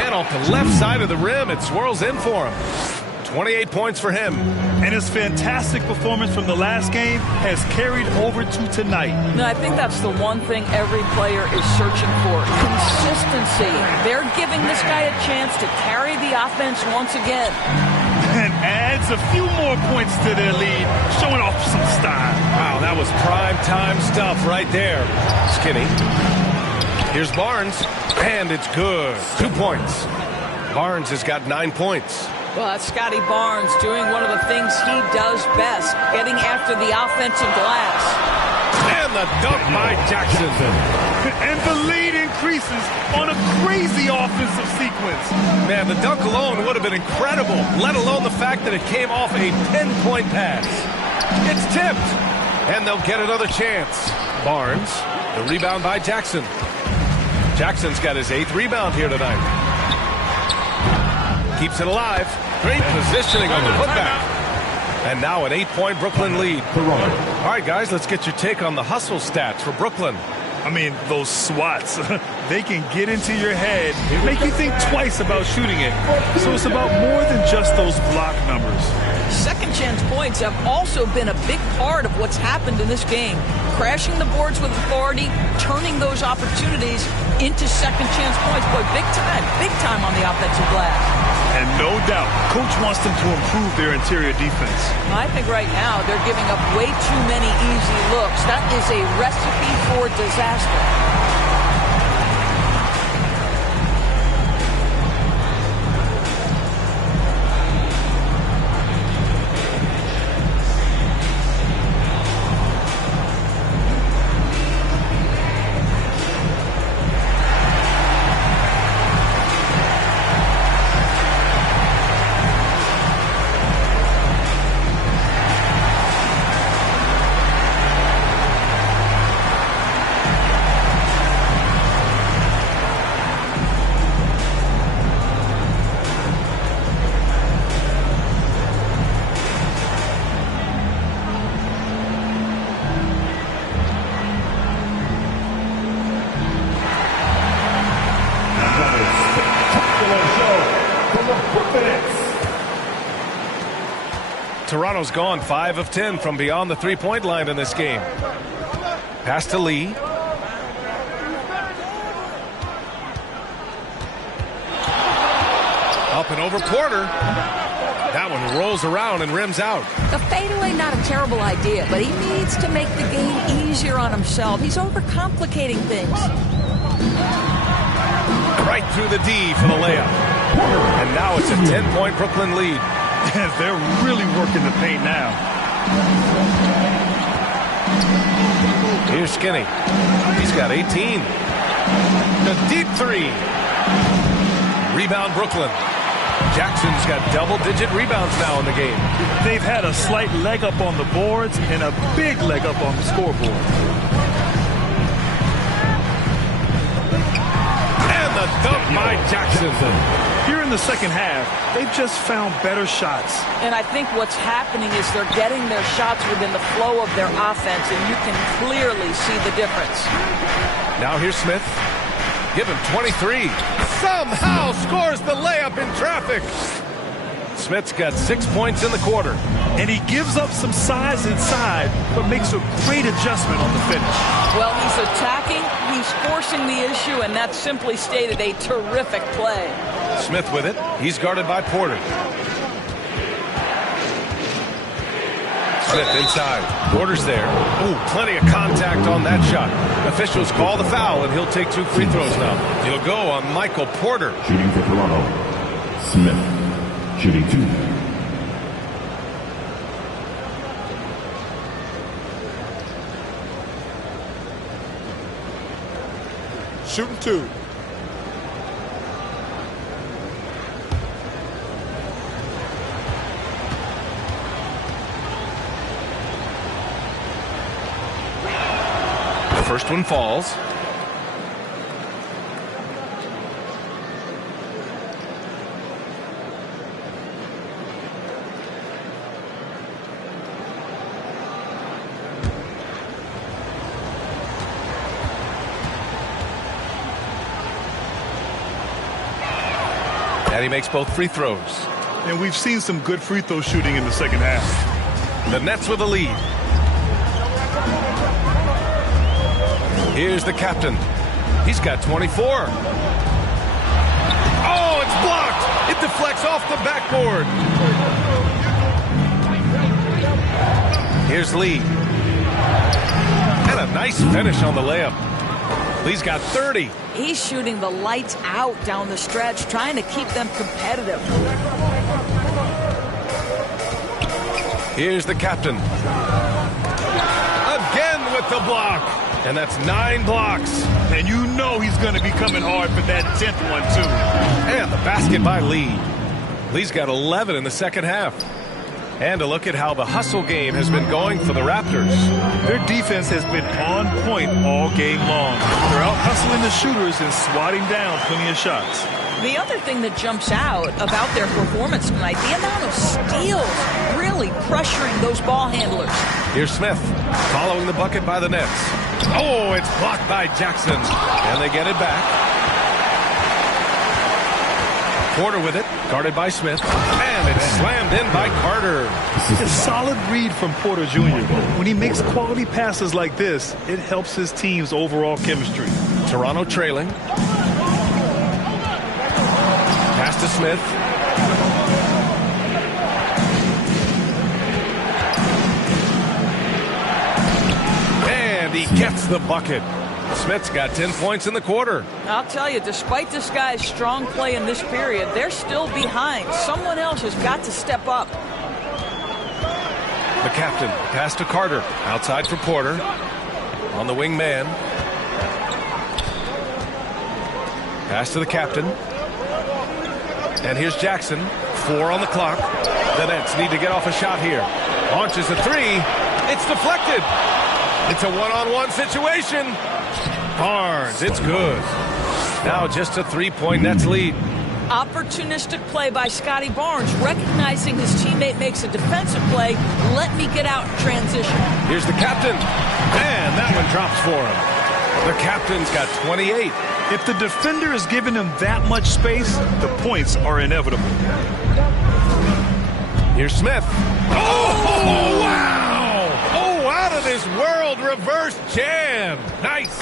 And off the left side of the rim, it swirls in for him. 28 points for him. And his fantastic performance from the last game has carried over to tonight. No, I think that's the one thing every player is searching for. Consistency. They're giving this guy a chance to carry the offense once again. And adds a few more points to their lead, showing off some style. Wow, that was prime time stuff right there. Skinny. Here's Barnes, and it's good. 2 points. Barnes has got 9 points. Well, that's Scotty Barnes doing one of the things he does best, getting after the offensive glass. And the dunk by Jackson. And the lead increases on a crazy offensive sequence. Man, the dunk alone would have been incredible, let alone the fact that it came off a 10-point pass. It's tipped, and they'll get another chance. Barnes, the rebound by Jackson. Jackson's got his 8th rebound here tonight. Keeps it alive. Great positioning on the putback. And now an 8-point Brooklyn lead. All right, guys, let's get your take on the hustle stats for Brooklyn. I mean, those swats, they can get into your head, make you think twice about shooting it. So it's about more than just those block numbers. Second chance points have also been a big part of what's happened in this game. Crashing the boards with authority, turning those opportunities into second chance points. Boy, big time on the offensive glass. And no doubt, Coach wants them to improve their interior defense. I think right now they're giving up way too many easy looks. That is a recipe for disaster. Toronto's gone 5 of 10 from beyond the three-point line in this game. Pass to Lee. Up and over Porter. That one rolls around and rims out. The fadeaway, not a terrible idea, but he needs to make the game easier on himself. He's overcomplicating things. Right through the D for the layup. And now it's a 10-point Brooklyn lead. They're really working the paint now. Here's Skinny. He's got 18. The deep three. Rebound Brooklyn. Jackson's got double-digit rebounds now in the game. They've had a slight leg up on the boards and a big leg up on the scoreboard. And the dunk by Jackson. Here in the second half, they've just found better shots. And I think what's happening is they're getting their shots within the flow of their offense, and you can clearly see the difference. Now here's Smith. Give him 23. Somehow scores the layup in traffic. Smith's got 6 points in the quarter. And he gives up some size inside, but makes a great adjustment on the finish. Well, he's attacking, he's forcing the issue, and that's simply stated a terrific play. Smith with it. He's guarded by Porter. Smith inside. Porter's there. Ooh, plenty of contact on that shot. Officials call the foul, and he'll take 2 free throws now. He'll go on Michael Porter. Shooting for Toronto. Smith. Shooting 2. Shooting 2. The first one falls. And he makes both free throws. And we've seen some good free throw shooting in the second half. The Nets with the lead. Here's the captain. He's got 24. Oh, it's blocked. It deflects off the backboard. Here's Lee. And a nice finish on the layup. Lee's got 30. He's shooting the lights out down the stretch, trying to keep them competitive. Here's the captain. Again with the block. And that's 9 blocks. And you know he's going to be coming hard for that 10th one, too. And the basket by Lee. Lee's got 11 in the second half. And a look at how the hustle game has been going for the Raptors. Their defense has been on point all game long. They're out hustling the shooters and swatting down plenty of shots. The other thing that jumps out about their performance tonight, the amount of steals, really pressuring those ball handlers. Here's Smith, following the bucket by the Nets. Oh, it's blocked by Jackson. And they get it back. Porter with it, guarded by Smith. And And it's slammed in by Carter. A solid read from Porter Jr. When he makes quality passes like this, it helps his team's overall chemistry. Toronto trailing. Pass to Smith. And he gets the bucket. Smith's got 10 points in the quarter. I'll tell you, despite this guy's strong play in this period, they're still behind. Someone else has got to step up. The captain, pass to Carter. Outside for Porter. On the wing man. Pass to the captain. And here's Jackson. 4 on the clock. The Nets need to get off a shot here. Launches a 3. It's deflected. It's a one-on-one situation. Barnes, it's good. Now just a 3-point Nets lead. Opportunistic play by Scotty Barnes, recognizing his teammate makes a defensive play. Let me get out in transition. Here's the captain. And that one drops for him. The captain's got 28. If the defender is giving him that much space, the points are inevitable. Here's Smith. Oh, wow! Oh, out of this world reverse jam. Nice.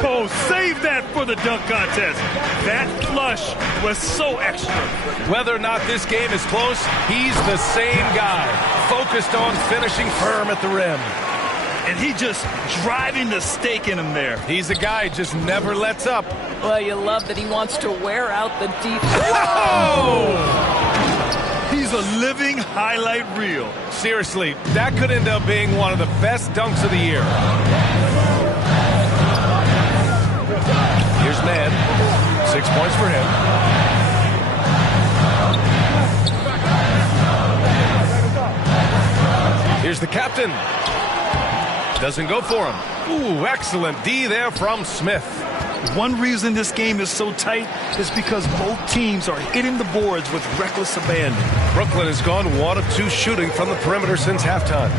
Oh, save that for the dunk contest. That flush was so extra. Whether or not this game is close, he's the same guy, focused on finishing firm at the rim. And he just driving the stake in him there. He's a guy just never lets up. Well, you love that he wants to wear out the defense. Oh! He's a living highlight reel. Seriously, that could end up being one of the best dunks of the year. Here's Mann. 6 points for him. Here's the captain. Doesn't go for him. Ooh, excellent D there from Smith. One reason this game is so tight is because both teams are hitting the boards with reckless abandon. Brooklyn has gone 1 of 2 shooting from the perimeter since halftime.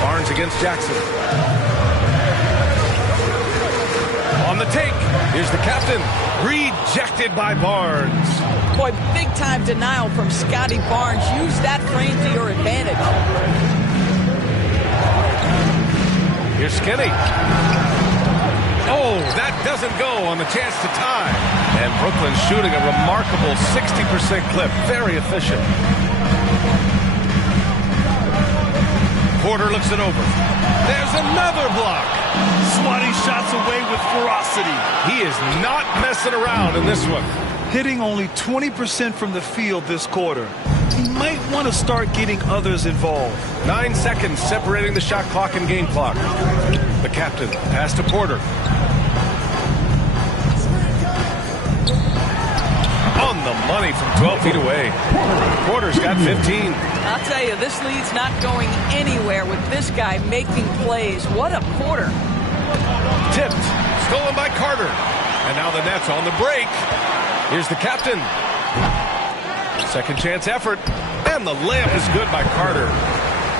Barnes against Jackson. On the take, here's the captain. Rejected by Barnes. Boy, big-time denial from Scotty Barnes. Use that frame to your advantage. Here's Skinny. Oh, that doesn't go on the chance to tie. And Brooklyn's shooting a remarkable 60% clip. Very efficient. Porter looks it over. There's another block. Swatting shots away with ferocity. He is not messing around in this one. Hitting only 20% from the field this quarter. He might want to start getting others involved. 9 seconds separating the shot clock and game clock. The captain, pass to Porter. On the money from 12 feet away. Porter's got 15. I'll tell you, this lead's not going anywhere with this guy making plays. What a quarter. Tipped. Stolen by Carter. And now the Nets on the break. Here's the captain. Second chance effort. And the layup is good by Carter.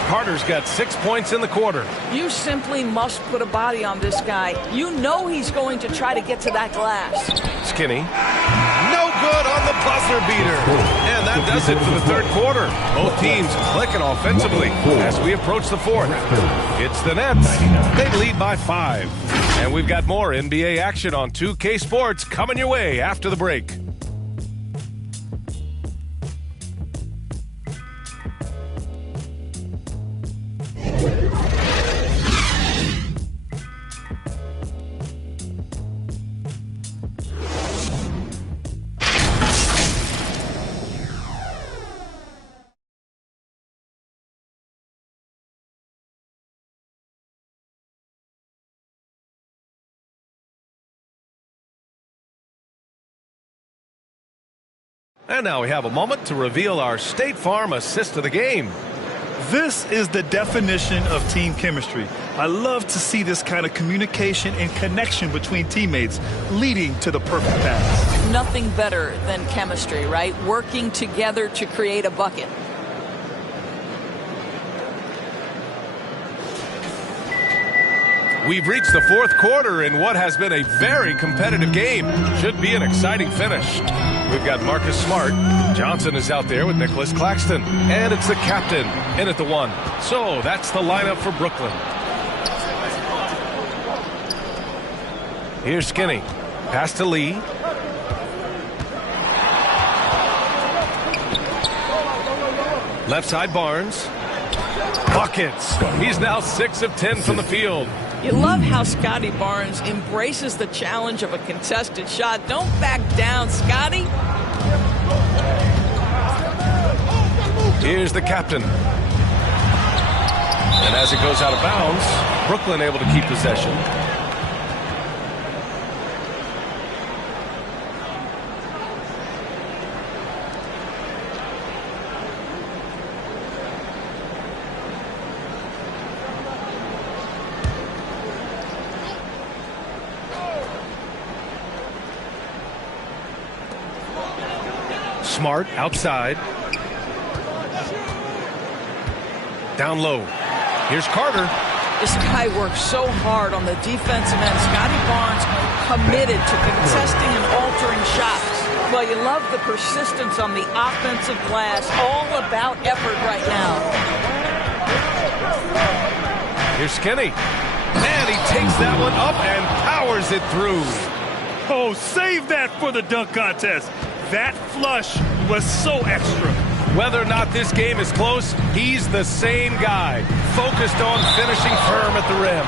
Carter's got 6 points in the quarter. You simply must put a body on this guy. You know he's going to try to get to that glass. Skinny. No good on the buzzer beater. And that does it for the third quarter. Both teams clicking offensively as we approach the fourth. It's the Nets. They lead by 5. And we've got more NBA action on 2K Sports coming your way after the break. And now we have a moment to reveal our State Farm assist of the game. This is the definition of team chemistry. I love to see this kind of communication and connection between teammates leading to the perfect pass. Nothing better than chemistry, right? Working together to create a bucket. We've reached the fourth quarter in what has been a very competitive game. Should be an exciting finish. We've got Marcus Smart. Johnson is out there with Nicholas Claxton. And it's the captain in at the 1. So that's the lineup for Brooklyn. Here's Skinny. Pass to Lee. Left side Barnes. Buckets. He's now 6 of 10 from the field. You love how Scotty Barnes embraces the challenge of a contested shot. Don't back down, Scotty. Here's the captain. And as it goes out of bounds, Brooklyn able to keep possession. Smart outside. Down low. Here's Carter. This guy works so hard on the defensive end. Scotty Barnes committed to contesting and altering shots. Well, you love the persistence on the offensive glass. All about effort right now. Here's Skinny. And he takes that one up and powers it through. Oh, save that for the dunk contest. That flush was so extra. Whether or not this game is close, he's the same guy, focused on finishing firm at the rim.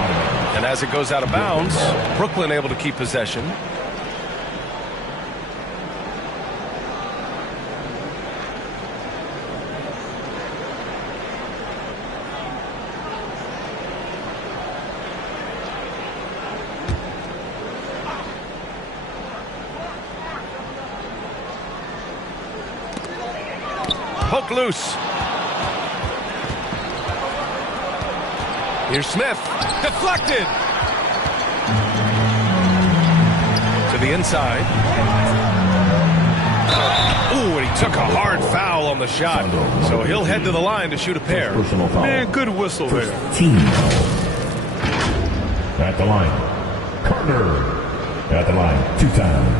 And as it goes out of bounds, Brooklyn able to keep possession. Poke loose. Here's Smith. Deflected. To the inside. Ooh, and he took a hard foul on the shot. So he'll head to the line to shoot a pair. Man, good whistle there. Team at the line. Carter at the line 2 times.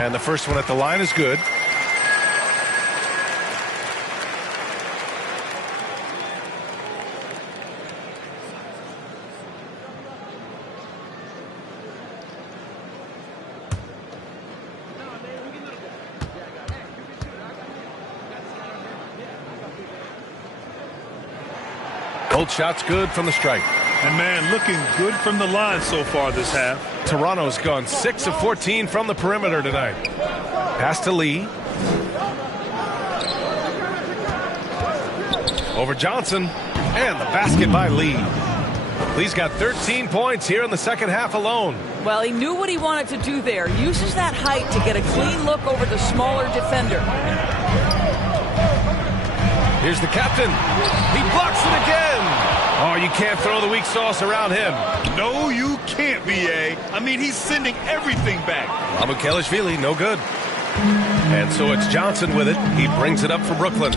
And the first one at the line is good. Both shots good from the stripe. And man, looking good from the line so far this half. Toronto's gone 6 of 14 from the perimeter tonight. Pass to Lee. Over Johnson. And the basket by Lee. Lee's got 13 points here in the second half alone. Well, he knew what he wanted to do there. Uses that height to get a clean look over the smaller defender. Here's the captain. He blocks it again. Oh, you can't throw the weak sauce around him. No, you can't, B.A. I mean, he's sending everything back. Amukelashvili, no good. And so it's Johnson with it. He brings it up for Brooklyn.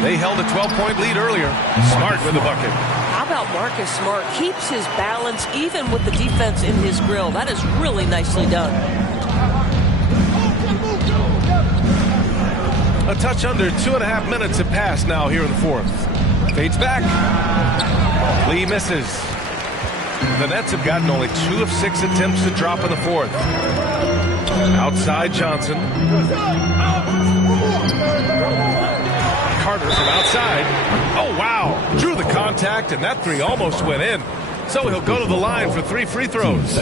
They held a 12-point lead earlier. Smart with the bucket. How about Marcus Smart? Keeps his balance even with the defense in his grill. That is really nicely done. A touch under 2.5 minutes have passed now here in the fourth. Fades back. Lee misses. The Nets have gotten only 2 of 6 attempts to drop in the fourth. Outside Johnson. Carter from outside. Oh, wow. Drew the contact, and that three almost went in. So he'll go to the line for 3 free throws.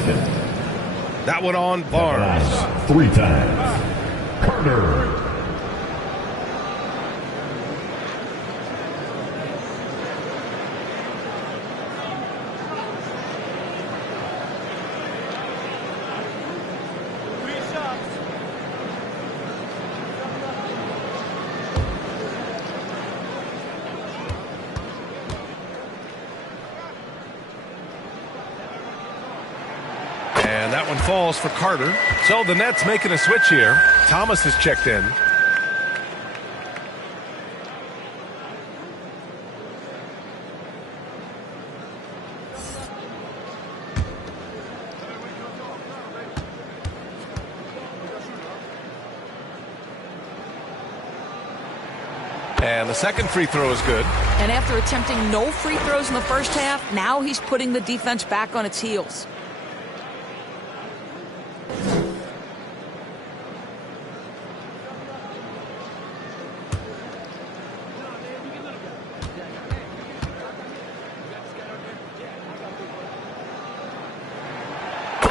That one on Barnes. 3 times. Carter. that one falls for Carter. So the Nets making a switch here. Thomas is checked in. And the second free throw is good. And after attempting no free throws in the first half, now he's putting the defense back on its heels.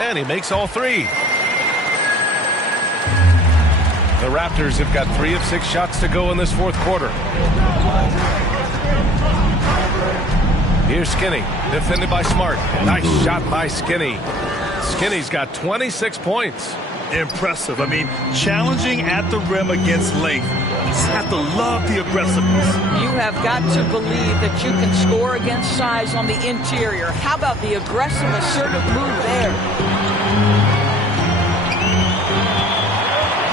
And he makes all three. The Raptors have got 3 of 6 shots to go in this fourth quarter. Here's Skinny, defended by Smart. Nice shot by Skinny. Skinny's got 26 points. Impressive. I mean, challenging at the rim against length. You just have to love the aggressiveness. You have got to believe that you can score against size on the interior. How about the aggressive, assertive move there?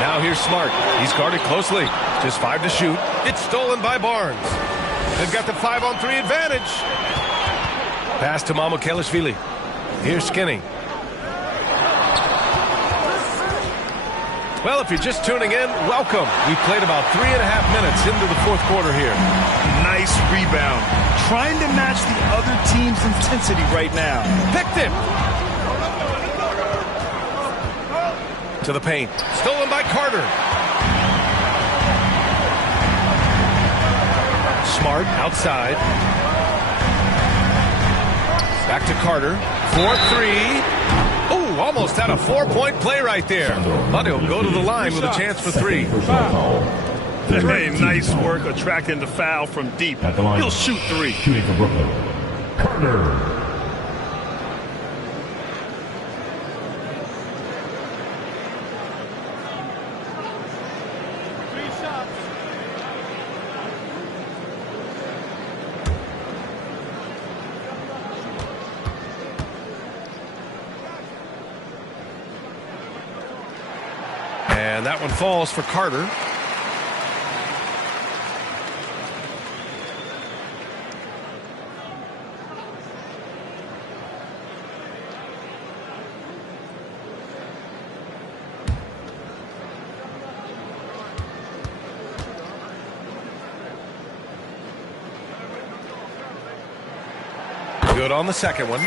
Now here's Smart. He's guarded closely. Just 5 to shoot. It's stolen by Barnes. They've got the 5-on-3 advantage. Pass to Mamukelashvili. Here's Skinny. Well, if you're just tuning in, welcome. We've played about 3.5 minutes into the fourth quarter here. Nice rebound. Trying to match the other team's intensity right now. Picked him. To the paint. Stolen by Carter. Smart outside. Back to Carter. 4-3. Ooh, almost had a 4-point play right there. But he'll go to the line with a chance for 3. Hey, nice work attracting the foul from deep. He'll shoot 3. Shooting for Brooklyn, Carter. And that one falls for Carter. Good on the second one.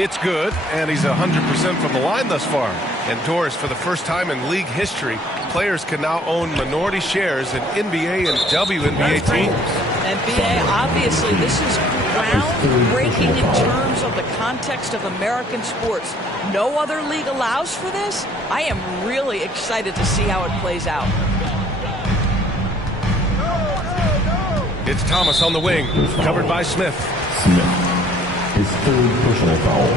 It's good, and he's 100% from the line thus far. And Doris, for the first time in league history, players can now own minority shares in NBA and WNBA teams. NBA, obviously, this is groundbreaking in terms of the context of American sports. No other league allows for this. I am really excited to see how it plays out. It's Thomas on the wing, covered by Smith. His 3rd personal foul,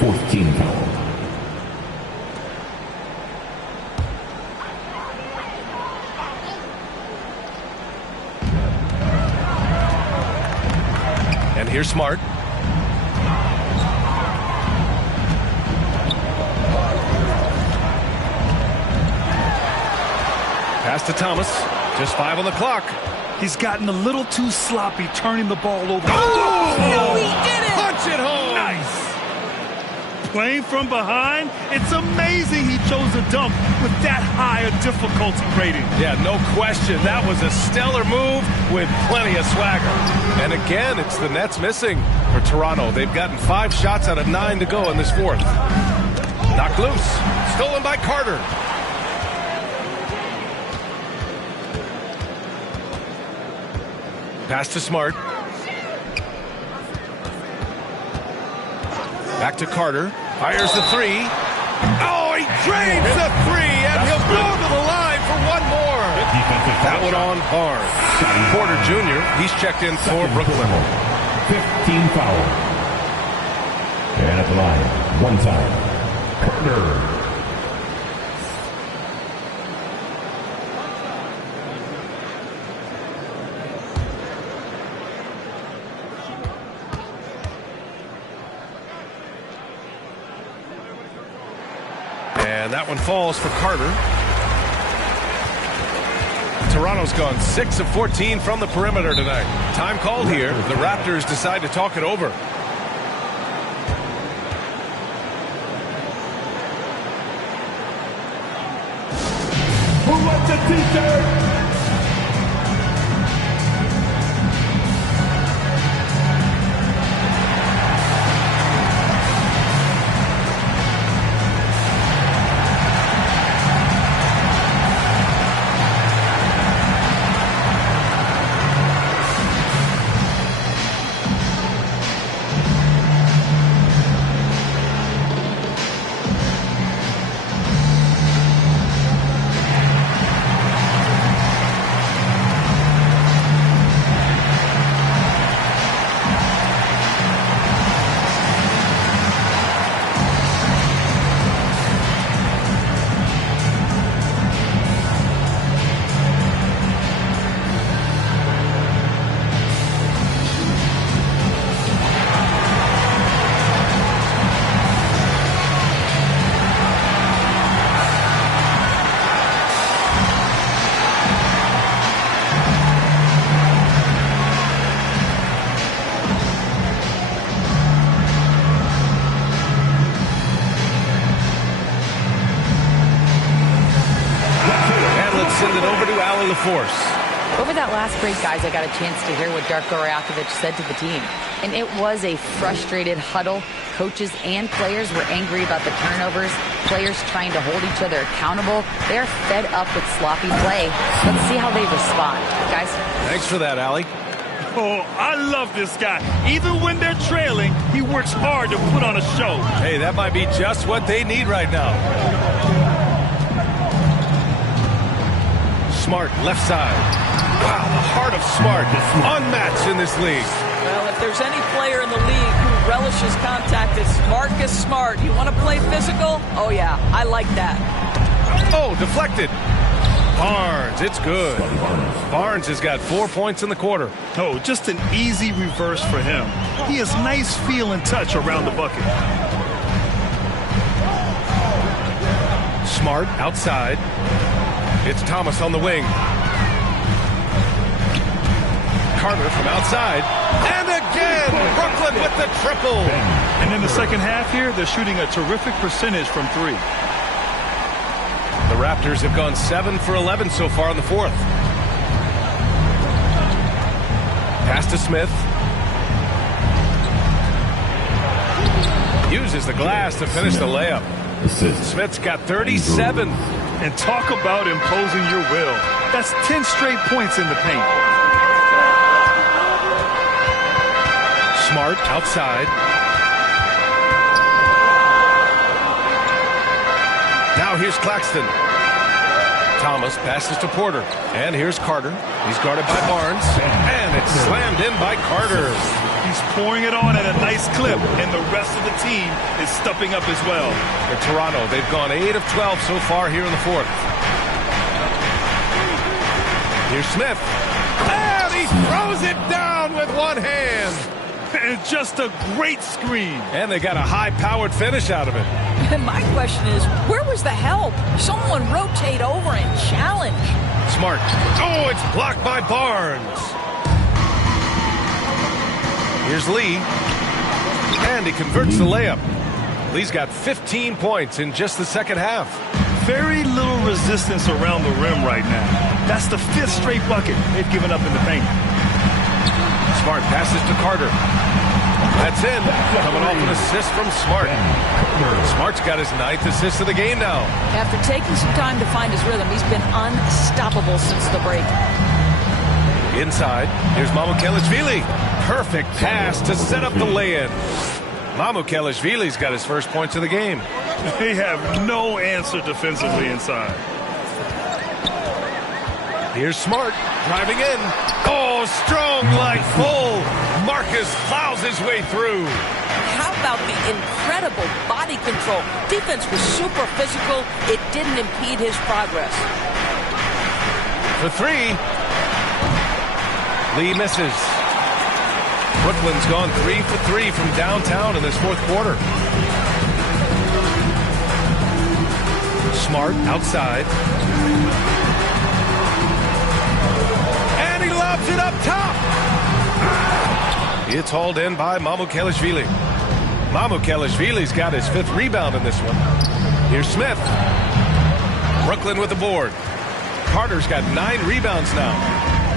4th team foul. And here's Smart. Pass to Thomas. Just 5 on the clock. He's gotten a little too sloppy turning the ball over. Oh! No, he did it! Punch it home! Nice! Playing from behind, it's amazing he chose a dunk with that high a difficulty rating. Yeah, no question. That was a stellar move with plenty of swagger. And again, it's the Nets missing for Toronto. They've gotten 5 shots out of 9 to go in this fourth. Knocked loose. Stolen by Carter. Pass to Smart. Back to Carter. Fires the 3. Oh, he drains the 3, and he'll go to the line for one more. Defensive That one on Barnes. Porter Jr., he's checked in for Brooklyn. 15 foul. And at the line, one time, Carter. And that one falls for Carter. Toronto's gone 6 of 14 from the perimeter tonight. Time called here. The Raptors decide to talk it over. Who wants a t-shirt? Force. Over that last break, guys, I got a chance to hear what Darko Rajakovic said to the team. And it was a frustrated huddle. Coaches and players were angry about the turnovers. Players trying to hold each other accountable. They're fed up with sloppy play. Let's see how they respond. Guys? Thanks for that, Allie. Oh, I love this guy. Even when they're trailing, he works hard to put on a show. Hey, that might be just what they need right now. Smart, left side. Wow, the heart of Smart is unmatched in this league. Well, if there's any player in the league who relishes contact, it's Marcus Smart. You want to play physical? Oh, yeah, I like that. Oh, deflected. Barnes, it's good. Barnes has got 4 points in the quarter. Oh, just an easy reverse for him. He has nice feel and touch around the bucket. Smart, outside. It's Thomas on the wing. Carter from outside. And again, Brooklyn with the triple. And in the second half here, they're shooting a terrific percentage from three. The Raptors have gone 7 for 11 so far in the fourth. Pass to Smith. Uses the glass to finish the layup. Smith's got 37. And talk about imposing your will. That's 10 straight points in the paint. Smart outside. Now here's Claxton. Thomas passes to Porter. And here's Carter. He's guarded by Barnes. And it's slammed in by Carter. He's pouring it on at a nice clip, and the rest of the team is stepping up as well. For Toronto, they've gone 8 of 12 so far here in the fourth. Here's Smith. And he throws it down with one hand. And just a great screen. And they got a high-powered finish out of it. And my question is, where was the help? Someone rotate over and challenge. Smart. Oh, it's blocked by Barnes. Here's Lee. And he converts the layup. Lee's got 15 points in just the second half. Very little resistance around the rim right now. That's the 5th straight bucket they've given up in the paint. Smart passes to Carter. That's in. Coming off an assist from Smart. Smart's got his 9th assist of the game now. After taking some time to find his rhythm, he's been unstoppable since the break. Inside, here's Mamukelashvili. Perfect pass to set up the lay-in. Mamukelashvili's got his first points of the game. They have no answer defensively inside. Here's Smart driving in. Oh, strong leg full. Marcus plows his way through. How about the incredible body control? Defense was super physical. It didn't impede his progress. For three. Lee misses. Brooklyn's gone 3 for 3 from downtown in this fourth quarter. Smart outside. And he lobs it up top. It's hauled in by Mamukelashvili. Mamukelashvili's got his 5th rebound in this one. Here's Smith. Brooklyn with the board. Carter's got 9 rebounds now.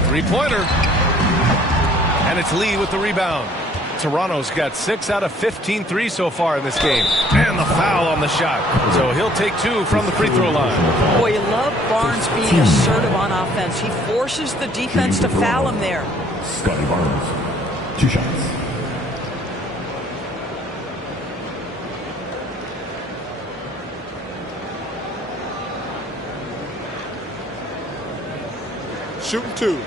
3-pointer. And it's Lee with the rebound. Toronto's got 6 out of 15 threes so far in this game. And the foul on the shot. So he'll take 2 from the free throw line. Boy, you love Barnes being assertive on offense. He forces the defense to foul him there. Scotty Barnes, 2 shots. Shooting 2.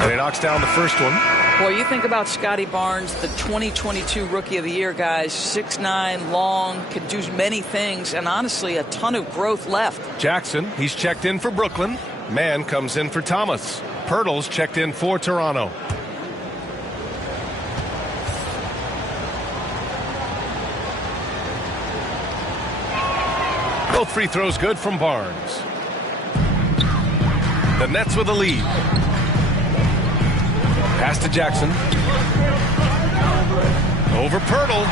And he knocks down the first one. Boy, you think about Scotty Barnes, the 2022 Rookie of the Year, guys. 6'9", long, can do many things, and honestly, a ton of growth left. Jackson, he's checked in for Brooklyn. Mann comes in for Thomas. Pirtle's checked in for Toronto. Both free throws good from Barnes. The Nets with a lead. Pass to Jackson. Over Pirtle.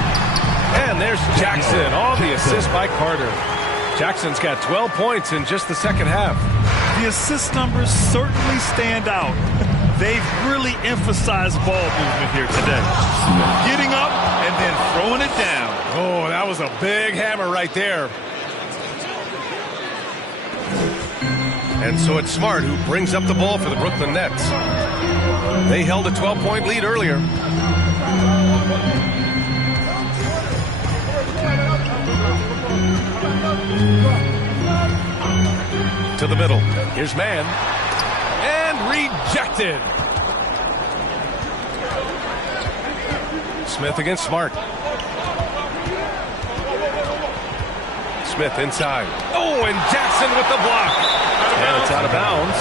And there's Jackson on the assist by Carter. Jackson's got 12 points in just the second half. The assist numbers certainly stand out. They've really emphasized ball movement here today. Getting up and then throwing it down. Oh, that was a big hammer right there. And so it's Smart who brings up the ball for the Brooklyn Nets. They held a 12-point lead earlier. To the middle. Here's Mann. And rejected. Smith against Smart. Smith inside. Oh, and Jackson with the block. And it's out of bounds.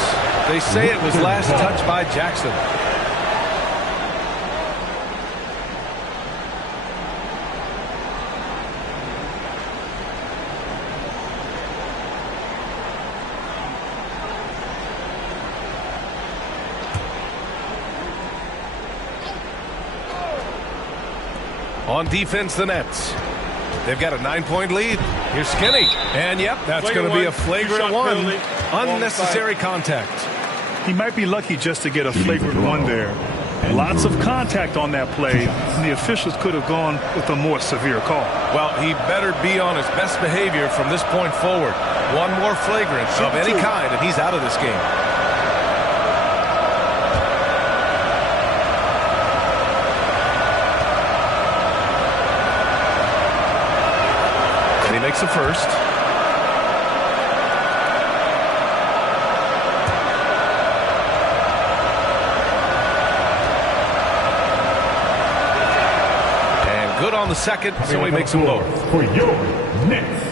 They say it was last touched by Jackson. On defense, the Nets. They've got a 9-point lead. Here's Skinny. And, yep, that's going to be a flagrant one. Unnecessary contact. He might be lucky just to get a flagrant one there. Lots of contact on that play, and the officials could have gone with a more severe call. Well, he better be on his best behavior from this point forward. One more flagrant of any kind, and he's out of this game. And he makes the first. Good on the second, so he makes them both. For your Nets.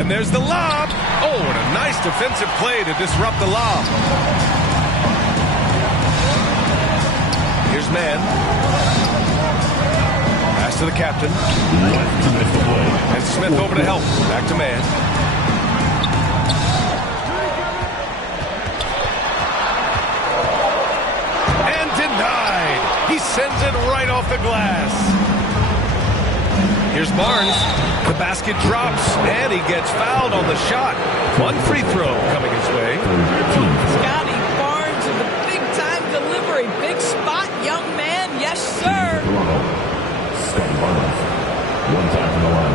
And there's the lob. Oh, and a nice defensive play to disrupt the lob. Here's Mann. Pass to the captain. And Smith over to help. Back to Mann. He sends it right off the glass. Here's Barnes. The basket drops, and he gets fouled on the shot. One free throw coming his way. Scotty Barnes with a big-time delivery. Big spot, young man. Yes, sir. Scotty Barnes. One time from the line.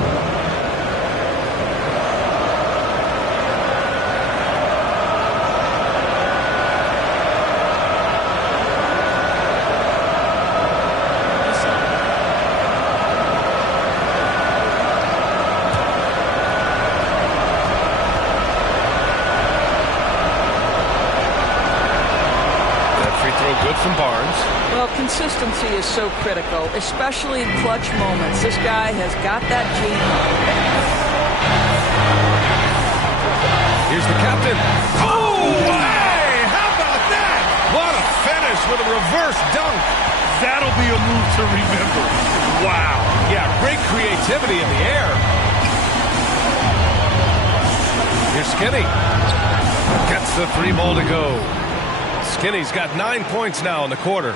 consistency is so critical, especially in clutch moments. This guy has got that gene. Here's the captain. Oh, hey! How about that? What a finish with a reverse dunk. That'll be a move to remember. Wow. Yeah, great creativity in the air. Here's Skinny. Gets the 3 ball to go. Skinny's got 9 points now in the quarter.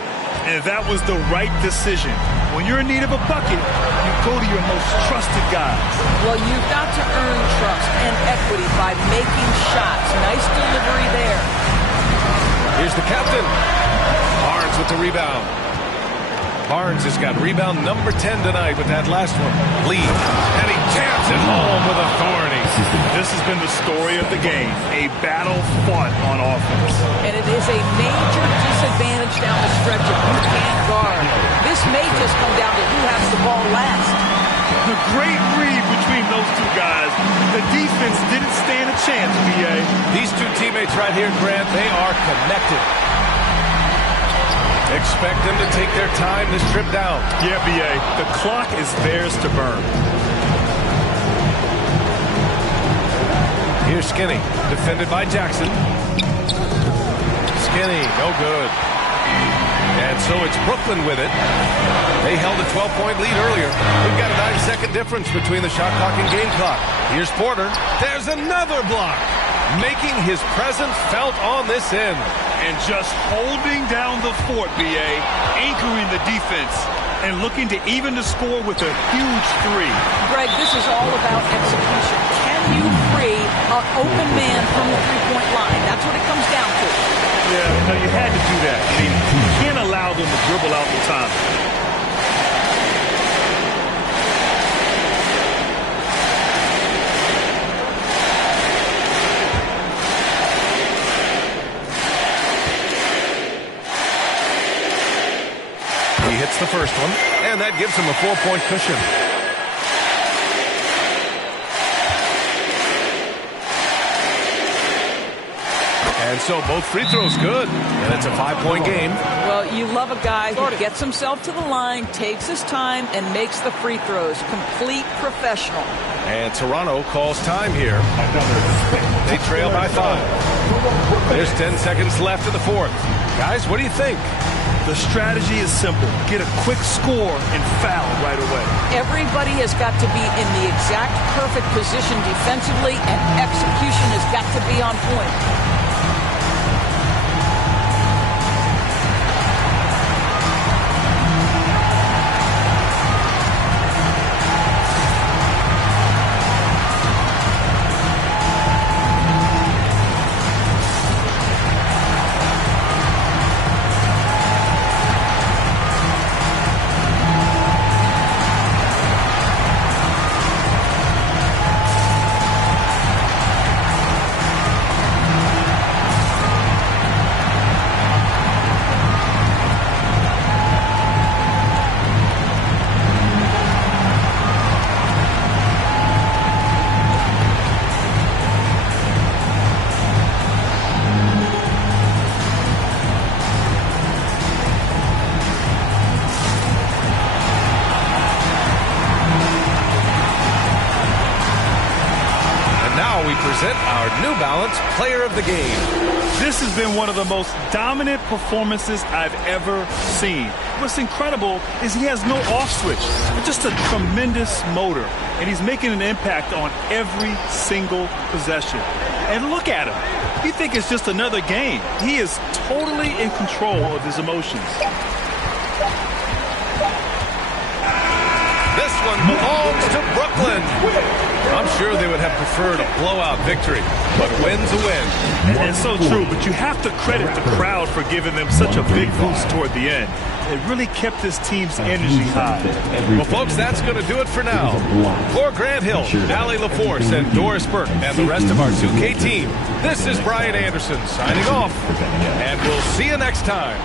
And that was the right decision. When you're in need of a bucket, you go to your most trusted guys. Well, you've got to earn trust and equity by making shots. Nice delivery there. Here's the captain. Barnes with the rebound. Barnes has got rebound number 10 tonight with that last one. Lead. And he jams it home with authority. This has been the story of the game. A battle fought on offense. And it is a major disadvantage down the stretch if you can't guard. This may just come down to who has the ball last. The great read between those two guys. The defense didn't stand a chance, B.A. These two teammates right here, Grant, they are connected. Expect them to take their time this trip down. Yeah, B.A. The clock is theirs to burn. Here's Skinny, defended by Jackson. Skinny, no good. And so it's Brooklyn with it. They held a 12-point lead earlier. We've got a 9-second difference between the shot clock and game clock. Here's Porter. There's another block, making his presence felt on this end. And just holding down the fort, B.A., anchoring the defense, and looking to even the score with a huge 3. Greg, this is all about execution. Can you free an open man from the three-point line? That's what it comes down to. Yeah, no, you had to do that. I mean, you can't allow them to dribble out the time. He hits the first one, and that gives him a 4-point cushion. And so both free throws good, and it's a 5-point game. Well, you love a guy who gets himself to the line, takes his time, and makes the free throws. Complete professional. And Toronto calls time here. They trail by 5. There's 10 seconds left in the fourth. Guys, what do you think? The strategy is simple. Get a quick score and foul right away. Everybody has got to be in the exact perfect position defensively, and execution has got to be on point. Present our New Balance Player of the Game. This has been one of the most dominant performances I've ever seen. What's incredible is he has no off switch, just a tremendous motor, and he's making an impact on every single possession. And look at him. You think it's just another game. He is totally in control of his emotions. This one belongs to Brooklyn. I'm sure they would have preferred a blowout victory, but a win's a win. And it's so true, but you have to credit the crowd for giving them such a big boost toward the end. It really kept this team's energy high. Well, folks, that's going to do it for now. For Grant Hill, Allie LaForce, and Doris Burke, and the rest of our 2K team, this is Brian Anderson signing off, and we'll see you next time.